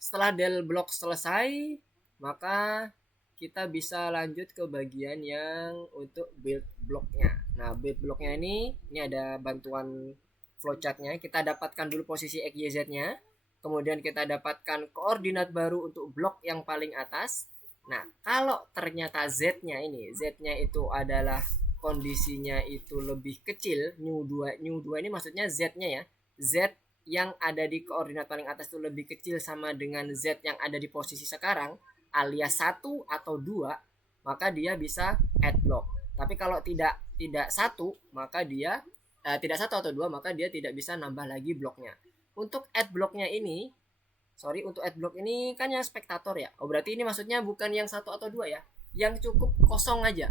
Setelah del block selesai, maka kita bisa lanjut ke bagian yang untuk build blocknya. Nah, build blocknya ini ada bantuan flowchart-nya. Kita dapatkan dulu posisi X, Y, Z-nya. Kemudian kita dapatkan koordinat baru untuk blok yang paling atas. Nah, kalau ternyata Z-nya itu adalah kondisinya itu lebih kecil, new 2 ini maksudnya Z-nya ya. Z yang ada di koordinat paling atas itu lebih kecil sama dengan Z yang ada di posisi sekarang, alias 1 atau 2, maka dia bisa add block. Tapi kalau tidak 1, maka dia tidak 1 atau 2, maka dia tidak bisa nambah lagi bloknya. Untuk add blocknya ini, untuk add block ini kan yang spektator ya. Oh, berarti ini maksudnya bukan yang 1 atau 2 ya. Yang cukup kosong aja.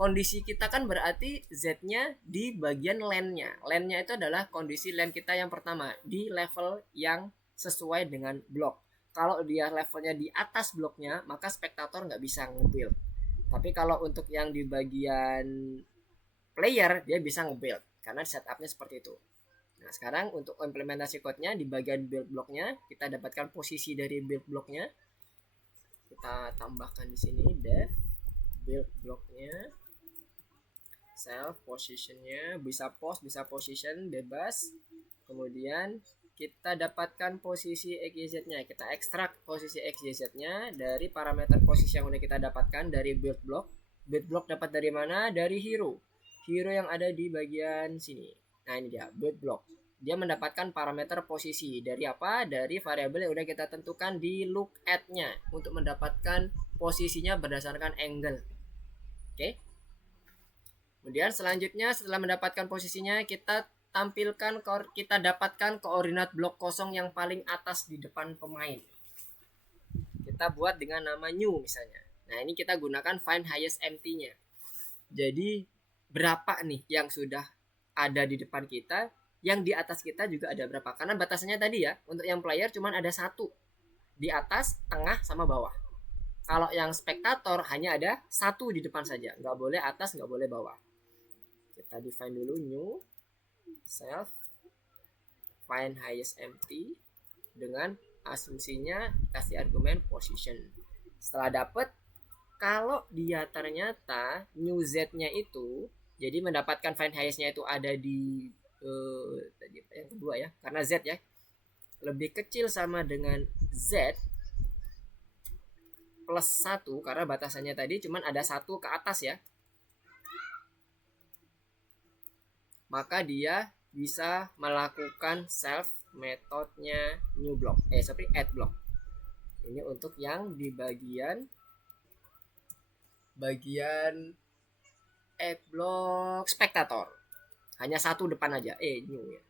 Kondisi kita kan berarti Z-nya di bagian LAN-nya. LAN-nya itu adalah kondisi LAN kita yang pertama, di level yang sesuai dengan blok. Kalau dia levelnya di atas bloknya, maka spektator nggak bisa nge-build. Tapi kalau untuk yang di bagian player, dia bisa nge-build. Karena setupnya seperti itu. Nah, sekarang untuk implementasi code-nya di bagian build block-nya, kita dapatkan posisi dari build block-nya. Kita tambahkan di sini def build block-nya. Self position-nya bisa post, bisa position bebas. Kemudian kita dapatkan posisi XYZ-nya. Kita ekstrak posisi XYZ-nya dari parameter posisi yang udah kita dapatkan dari build block. Build block dapat dari mana? Dari hero. Hero yang ada di bagian sini. Nah, ini dia build block. Dia mendapatkan parameter posisi dari apa? Dari variabel yang udah kita tentukan di look at-nya untuk mendapatkan posisinya berdasarkan angle. Oke. Kemudian selanjutnya setelah mendapatkan posisinya, kita dapatkan koordinat blok kosong yang paling atas di depan pemain. Kita buat dengan nama new misalnya. Nah, ini kita gunakan find highest empty-nya. Jadi berapa nih yang sudah ada di depan kita, yang di atas kita juga ada berapa. Karena batasannya tadi ya, untuk yang player cuma ada 1 di atas, tengah, sama bawah. Kalau yang spektator hanya ada 1 di depan saja, nggak boleh atas, nggak boleh bawah. Kita define dulu new self find highest empty dengan asumsinya kasih argumen position. Setelah dapet, kalau dia ternyata new z-nya itu, jadi mendapatkan find highest-nya itu ada di yang kedua ya, karena z ya lebih kecil sama dengan z plus 1, karena batasannya tadi cuma ada 1 ke atas ya, maka dia bisa melakukan self metodenya new block add block. Ini untuk yang di bagian add block spektator, hanya 1 depan aja new ya,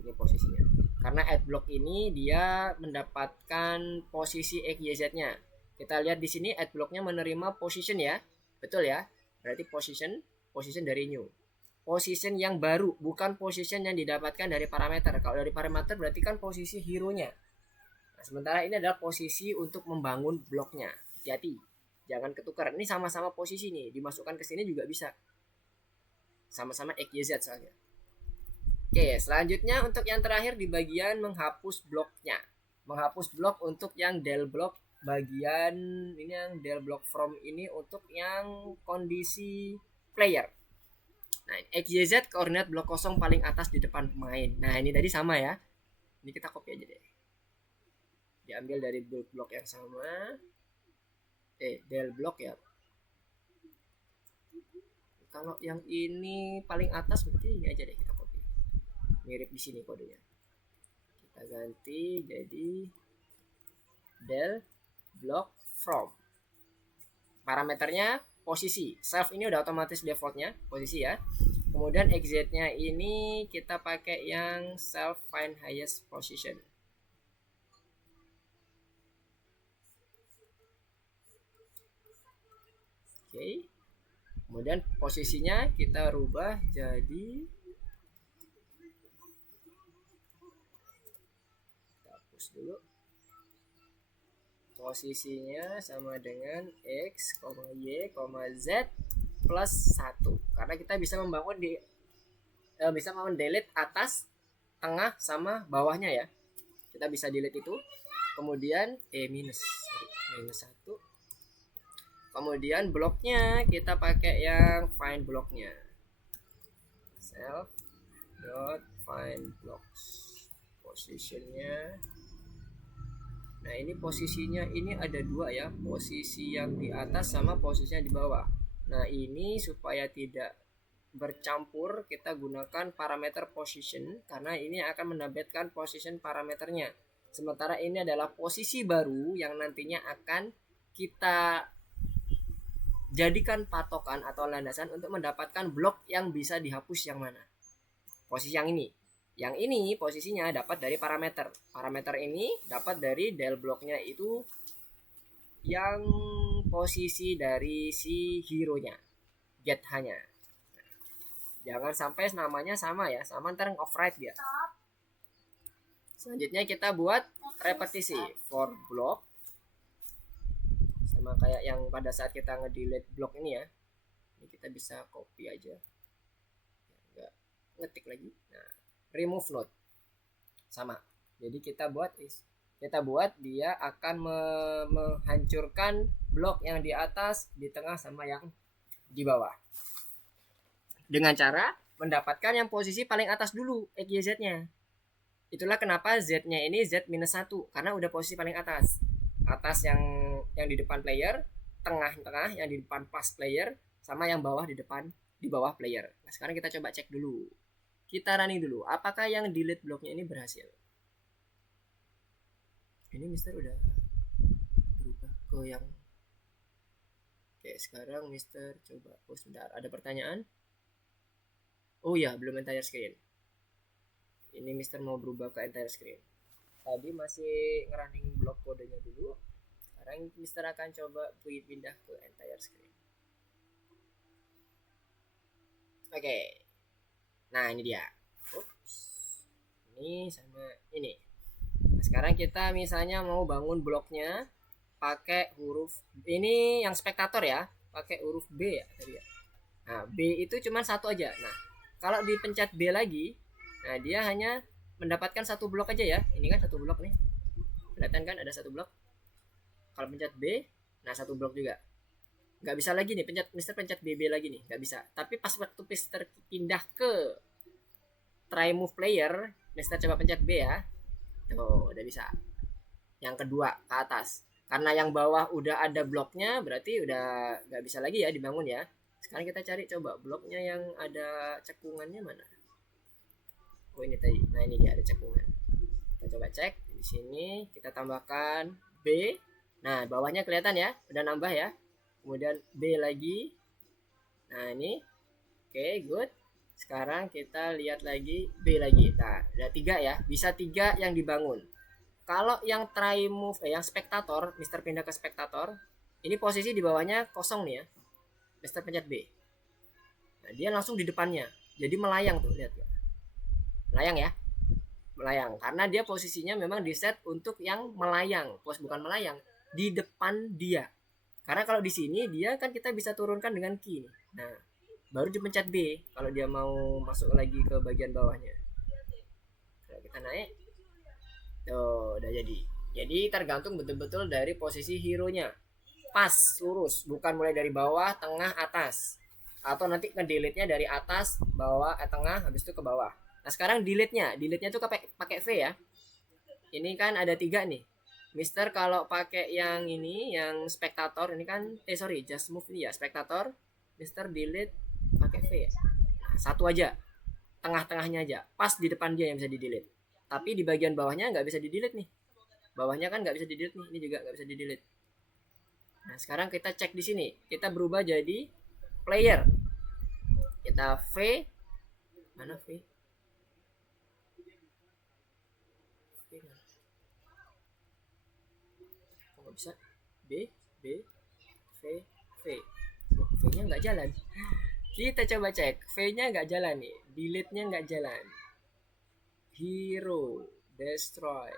ini posisinya. Karena add block ini dia mendapatkan posisi XYZ-nya. Kita lihat di sini add block-nya menerima position ya. Betul ya? Berarti position dari new. Position yang baru, bukan position yang didapatkan dari parameter. Kalau dari parameter berarti kan posisi hero-nya. Nah, sementara ini adalah posisi untuk membangun bloknya. Hati-hati, jangan ketukar. Ini sama-sama posisi nih, dimasukkan ke sini juga bisa. Sama-sama XYZ soalnya. Oke, selanjutnya untuk yang terakhir di bagian menghapus bloknya. Menghapus blok untuk yang del block bagian ini, yang del block from ini untuk yang kondisi player. Nah, XYZ koordinat blok kosong paling atas di depan pemain. Nah, ini tadi sama ya. Ini kita copy aja deh. Diambil dari blok yang sama. Del blok ya. Kalau yang ini paling atas berarti ini aja deh kita copy. Mirip di sini kodenya. Kita ganti jadi del block from. Parameternya posisi. Self ini udah otomatis defaultnya posisi ya. Kemudian exit-nya ini kita pakai yang self find highest position. Oke. Kemudian posisinya kita rubah jadi hapus dulu. Posisinya sama dengan X, Y, Z plus 1. Karena kita bisa membangun bisa delete atas, tengah sama bawahnya ya. Kita bisa delete itu. Kemudian minus 1. Kemudian bloknya kita pakai yang find bloknya. Self dot find blocks. Positionnya. Nah, ini posisinya ini ada dua ya, posisi yang di atas sama posisinya di bawah. Nah, ini supaya tidak bercampur kita gunakan parameter position karena ini akan mendapatkan position parameternya. Sementara ini adalah posisi baru yang nantinya akan kita jadikan patokan atau landasan untuk mendapatkan blok yang bisa dihapus yang mana. Posisi yang ini. Yang ini posisinya dapat dari parameter. Parameter ini dapat dari del bloknya itu yang posisi dari si hero-nya. Get hanya. Jangan sampai namanya sama ya. Sama ntar override dia. Selanjutnya kita buat repetisi for block. Sama kayak yang pada saat kita ngedelete blok ini ya. Ini kita bisa copy aja. Enggak ngetik lagi. Nah, remove node. Sama. Jadi kita buat dia akan menghancurkan blok yang di atas, di tengah sama yang di bawah. Dengan cara mendapatkan yang posisi paling atas dulu XYZ-nya. Itulah kenapa Z-nya ini Z-1 karena udah posisi paling atas. Atas yang di depan player, tengah yang di depan pas player, sama yang bawah di bawah player. Nah, sekarang kita coba cek dulu. Kita running dulu. Apakah yang delete bloknya ini berhasil? Ini Mister udah berubah ke yang. Oke, sekarang Mister coba. Oh, sebentar. Ada pertanyaan? Oh ya, belum entire screen. Ini Mister mau berubah ke entire screen. Tadi masih ngerunning blok kodenya dulu. Sekarang Mister akan coba pindah ke entire screen. Oke. Nah, ini dia. Oops. Ini sama ini. Nah, sekarang kita misalnya mau bangun bloknya pakai huruf ini yang spektator ya, pakai huruf B ya tadi ya. Nah, B itu cuma satu aja. Nah, kalau dipencet B lagi, nah dia hanya mendapatkan satu blok aja ya. Ini kan satu blok nih. Kelihatan kan ada satu blok. Kalau pencet B, nah satu blok juga. Nggak bisa lagi nih Mister pencet BB lagi nih, nggak bisa. Tapi pas waktu Mister pindah ke try move player, Mister coba pencet B ya. Tuh, udah bisa. Yang kedua ke atas. Karena yang bawah udah ada bloknya, berarti udah nggak bisa lagi ya dibangun ya. Sekarang kita cari coba bloknya yang ada cekungannya mana. Oh, ini tadi. Nah, ini dia ada cekungan. Kita coba cek di sini, kita tambahkan B. Nah, bawahnya kelihatan ya, udah nambah ya. Kemudian B lagi. Nah, ini. Oke, good. Sekarang kita lihat lagi B lagi. Nah, ada 3 ya. Bisa 3 yang dibangun. Kalau yang try move yang spektator, Mister pindah ke spektator. Ini posisi di bawahnya kosong nih ya. Mister pencet B. Nah, dia langsung di depannya. Jadi melayang tuh, lihat ya. Melayang ya. Melayang karena dia posisinya memang di set untuk yang melayang, bukan melayang, di depan dia. Karena kalau di sini dia kan kita bisa turunkan dengan key nih. Nah, baru dipencet B kalau dia mau masuk lagi ke bagian bawahnya. Kalau kita naik, tuh udah jadi. Jadi tergantung betul-betul dari posisi hero-nya. Pas, lurus, bukan mulai dari bawah, tengah, atas. atau nanti ngedelete-nya dari atas, bawah, tengah, habis itu ke bawah. Nah sekarang delete-nya tuh pakai V ya. Ini kan ada 3 nih. Mister kalau pakai yang ini, yang spektator ini kan, just move ini ya, spektator. Mister delete pakai V ya. Nah, satu aja, tengah-tengahnya aja, pas di depan dia yang bisa di delete. Tapi di bagian bawahnya nggak bisa di delete nih. Bawahnya kan nggak bisa di delete nih, ini juga nggak bisa di delete. Nah sekarang kita cek di sini, kita berubah jadi player. Kita V, mana V? Kok nggak bisa? B, V, V. Wah, V-nya nggak jalan. Kita coba cek, V-nya nggak jalan nih, delete-nya nggak jalan. Hero, destroy.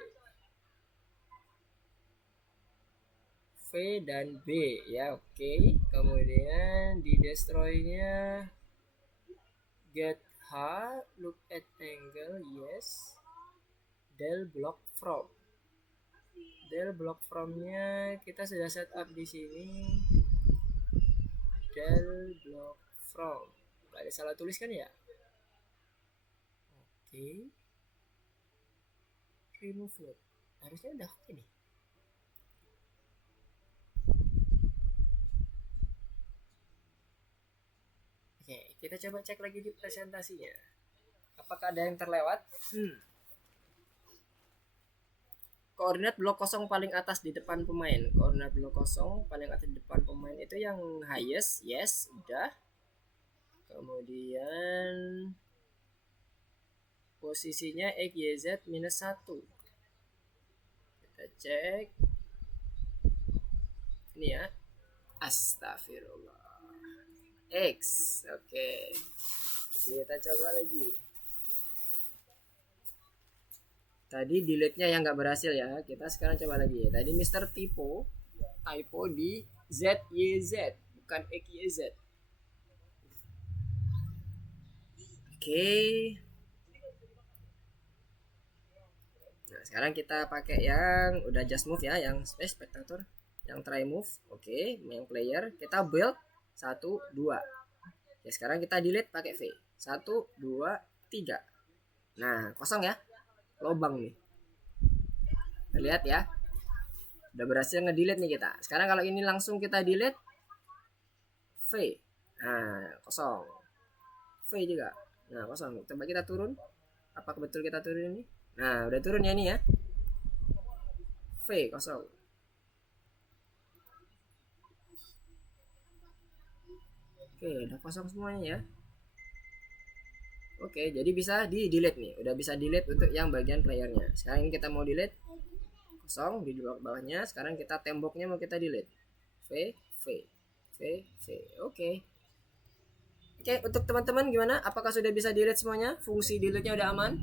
V dan B ya, oke. Kemudian di destroy-nya get H, look at angle, yes. Del block from. Del block from-nya kita sudah set up di sini. Del block from. Gak ada salah tulis kan ya? Oke. Remove load. Harusnya udah oke nih. Oke, kita coba cek lagi di presentasinya. Apakah ada yang terlewat? Koordinat blok kosong paling atas di depan pemain. Koordinat blok kosong paling atas di depan pemain itu yang highest, yes, udah. Kemudian posisinya X, Y, Z minus 1. Kita cek. Ini ya. Astagfirullah. X, oke. Kita coba lagi. Tadi delete-nya yang nggak berhasil ya. Kita sekarang coba lagi. Tadi Mister typo di Z, Y, Z, bukan X, Y, Z. Oke. Nah, sekarang kita pakai yang udah just move ya, yang spectator, yang try move. Oke, yang player kita build 1, 2. Ya, sekarang kita delete pakai V. 1, 2, 3. Nah, kosong ya. Lobang nih. Kita lihat ya. Udah berhasil ngedelete nih kita. Sekarang kalau ini langsung kita delete V. Nah, kosong. V juga. Nah, kosong. Coba kita turun. Apakah betul kita turun ini? Nah, udah turun ya ini ya. V kosong. Oke, udah kosong semuanya ya. Oke, jadi bisa di delete nih. Udah bisa delete untuk yang bagian playernya. Sekarang ini kita mau delete kosong di bawahnya. Sekarang kita temboknya mau kita delete. V, V, V, V. Oke. Oke, untuk teman-teman gimana? Apakah sudah bisa delete semuanya? Fungsi delete-nya udah aman?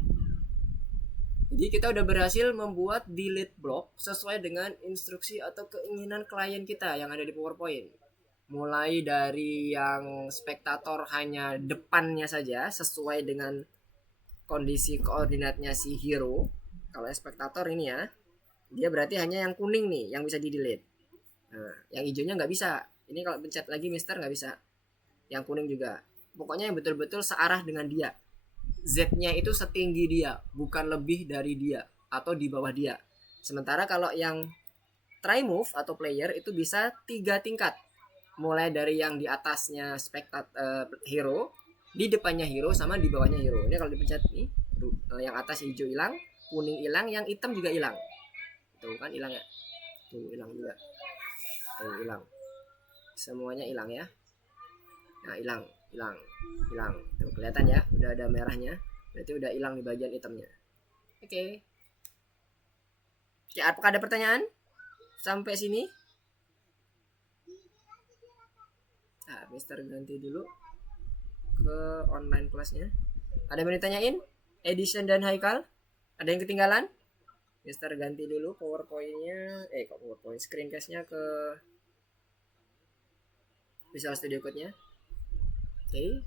Jadi kita udah berhasil membuat delete block sesuai dengan instruksi atau keinginan klien kita yang ada di PowerPoint. Mulai dari yang spektator hanya depannya saja sesuai dengan kondisi koordinatnya si hero. Kalau spektator ini ya, dia berarti hanya yang kuning nih yang bisa di delete. Nah, yang hijaunya nggak bisa. Ini kalau pencet lagi Mister nggak bisa. Yang kuning juga. Pokoknya yang betul-betul searah dengan dia. Z-nya itu setinggi dia, bukan lebih dari dia atau di bawah dia. Sementara kalau yang try move atau player itu bisa 3 tingkat. Mulai dari yang di atasnya hero, di depannya hero, sama di bawahnya hero. Ini kalau dipencet nih, yang atas hijau hilang, kuning hilang, yang hitam juga hilang. Tuh kan hilang ya. Tuh hilang juga. Tuh hilang. Semuanya hilang ya. Nah, hilang. Tuh kelihatan ya, udah ada merahnya. Berarti udah hilang di bagian hitamnya. Oke. Oke, apakah ada pertanyaan sampai sini? Nah, Mister ganti dulu ke online kelasnya. Ada yang mau ditanyain? Edison dan Haikal? Ada yang ketinggalan? Mister ganti dulu PowerPoint-nya. PowerPoint screencast-nya ke Visual Studio Code-nya. Oke.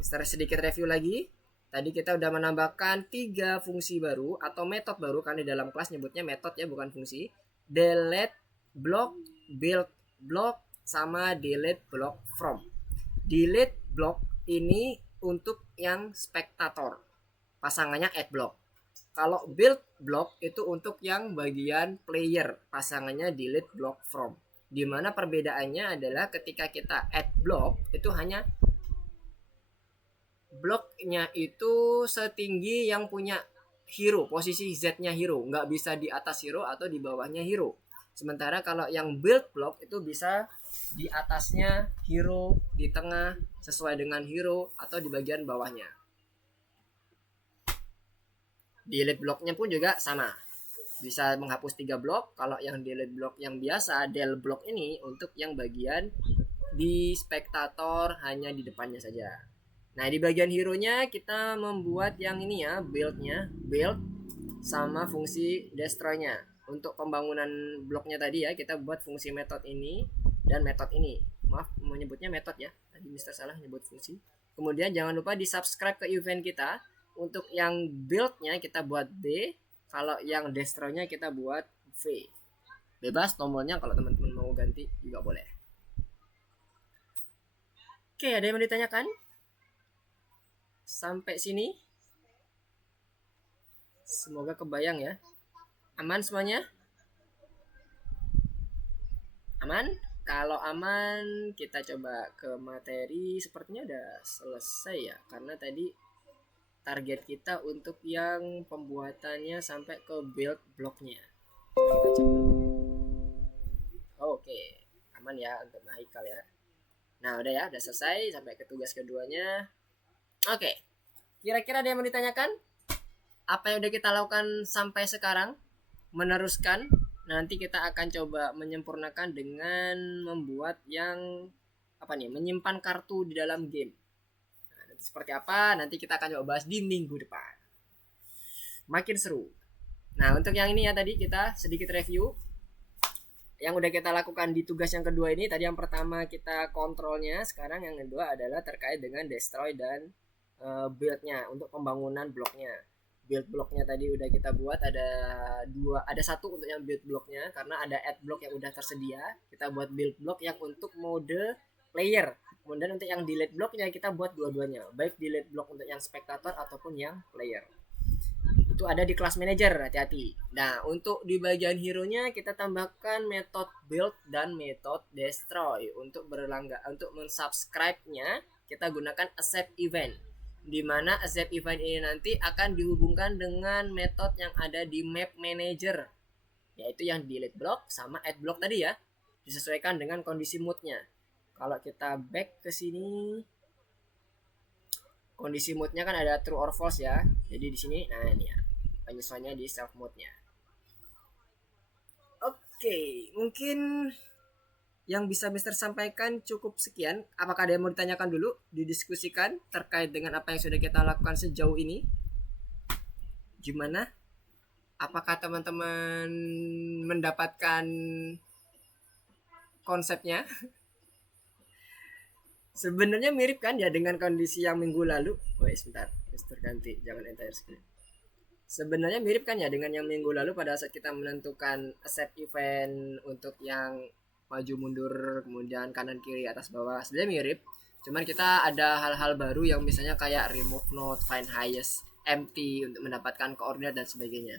Mister sedikit review lagi. Tadi kita udah menambahkan 3 fungsi baru atau metode baru, kan di dalam kelas nyebutnya metode ya, bukan fungsi. Delete block, build block, sama delete block from. Delete block ini untuk yang spektator, pasangannya add block. Kalau build block itu untuk yang bagian player, pasangannya delete block from. Dimana perbedaannya adalah ketika kita add block itu hanya bloknya itu setinggi yang punya hero, posisi Z-nya hero, nggak bisa di atas hero atau di bawahnya hero. Sementara kalau yang build block itu bisa di atasnya hero, di tengah sesuai dengan hero, atau di bagian bawahnya. Delete blocknya pun juga sama, bisa menghapus 3 blok. Kalau yang delete block yang biasa, del block ini untuk yang bagian di spektator, hanya di depannya saja. Nah, di bagian hero-nya kita membuat yang ini ya, build-nya, build sama fungsi destroy-nya. Untuk pembangunan bloknya tadi ya, kita buat fungsi method ini dan method ini. Maaf, menyebutnya method ya. Tadi Mister salah nyebut fungsi. Kemudian jangan lupa di-subscribe ke event kita. Untuk yang build-nya kita buat B, kalau yang destroy-nya kita buat V. Bebas tombolnya, kalau teman-teman mau ganti juga boleh. Oke, ada yang mau ditanyakan? Sampai sini semoga kebayang ya. Aman semuanya? Aman? Kalau aman kita coba ke materi. Sepertinya udah selesai ya, karena tadi target kita untuk yang pembuatannya sampai ke build blocknya. Kita cek dulu. Oke, aman ya untuk Haikal ya. Nah udah ya, udah selesai sampai ke tugas keduanya. Oke, kira-kira ada yang mau ditanyakan? Apa yang udah kita lakukan sampai sekarang? Meneruskan, nanti kita akan coba menyempurnakan dengan membuat yang apa nih, menyimpan kartu di dalam game. Nah, nanti seperti apa? Nanti kita akan coba bahas di minggu depan. Makin seru. Nah, untuk yang ini ya tadi kita sedikit review yang udah kita lakukan di tugas yang kedua ini. Tadi yang pertama kita kontrolnya, sekarang yang kedua adalah terkait dengan destroy dan build-nya untuk pembangunan bloknya. Build bloknya tadi udah kita buat, ada satu untuk yang build bloknya karena ada add block yang udah tersedia. Kita buat build block yang untuk mode player. Kemudian untuk yang delete blocknya kita buat dua-duanya, baik delete block untuk yang spektator ataupun yang player. Itu ada di class manager, hati-hati. Nah, untuk di bagian hero-nya kita tambahkan method build dan method destroy. Untuk untuk mensubscribe-nya kita gunakan accept event, di mana accept event ini nanti akan dihubungkan dengan method yang ada di map manager, yaitu yang delete block sama add block tadi ya, disesuaikan dengan kondisi moodnya. Kalau kita back ke sini, kondisi moodnya kan ada true or false ya, jadi di sini nah ini ya penyesuaiannya di self mode-nya. Oke, mungkin yang bisa Mister sampaikan cukup sekian. Apakah ada yang mau ditanyakan dulu, didiskusikan terkait dengan apa yang sudah kita lakukan sejauh ini? Gimana? Apakah teman-teman mendapatkan konsepnya? Sebenarnya mirip kan ya dengan kondisi yang minggu lalu. Sebentar, Mister ganti, jangan entire screen. Sebenarnya mirip kan ya dengan yang minggu lalu pada saat kita menentukan accept event untuk yang maju mundur, kemudian kanan kiri atas bawah. Sebenarnya mirip, cuman kita ada hal-hal baru yang misalnya kayak remove node, find highest, empty untuk mendapatkan koordinat dan sebagainya.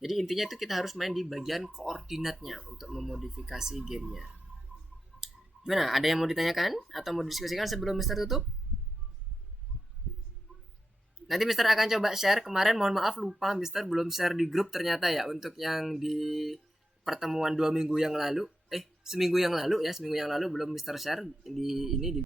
Jadi intinya itu kita harus main di bagian koordinatnya untuk memodifikasi gamenya. Gimana? Ada yang mau ditanyakan atau mau didiskusikan sebelum Mister tutup? Nanti Mister akan coba share. Kemarin mohon maaf lupa Mister belum share di grup ternyata ya, untuk yang di pertemuan 2 minggu yang lalu. Seminggu yang lalu ya, seminggu yang lalu belum Mister share di ini di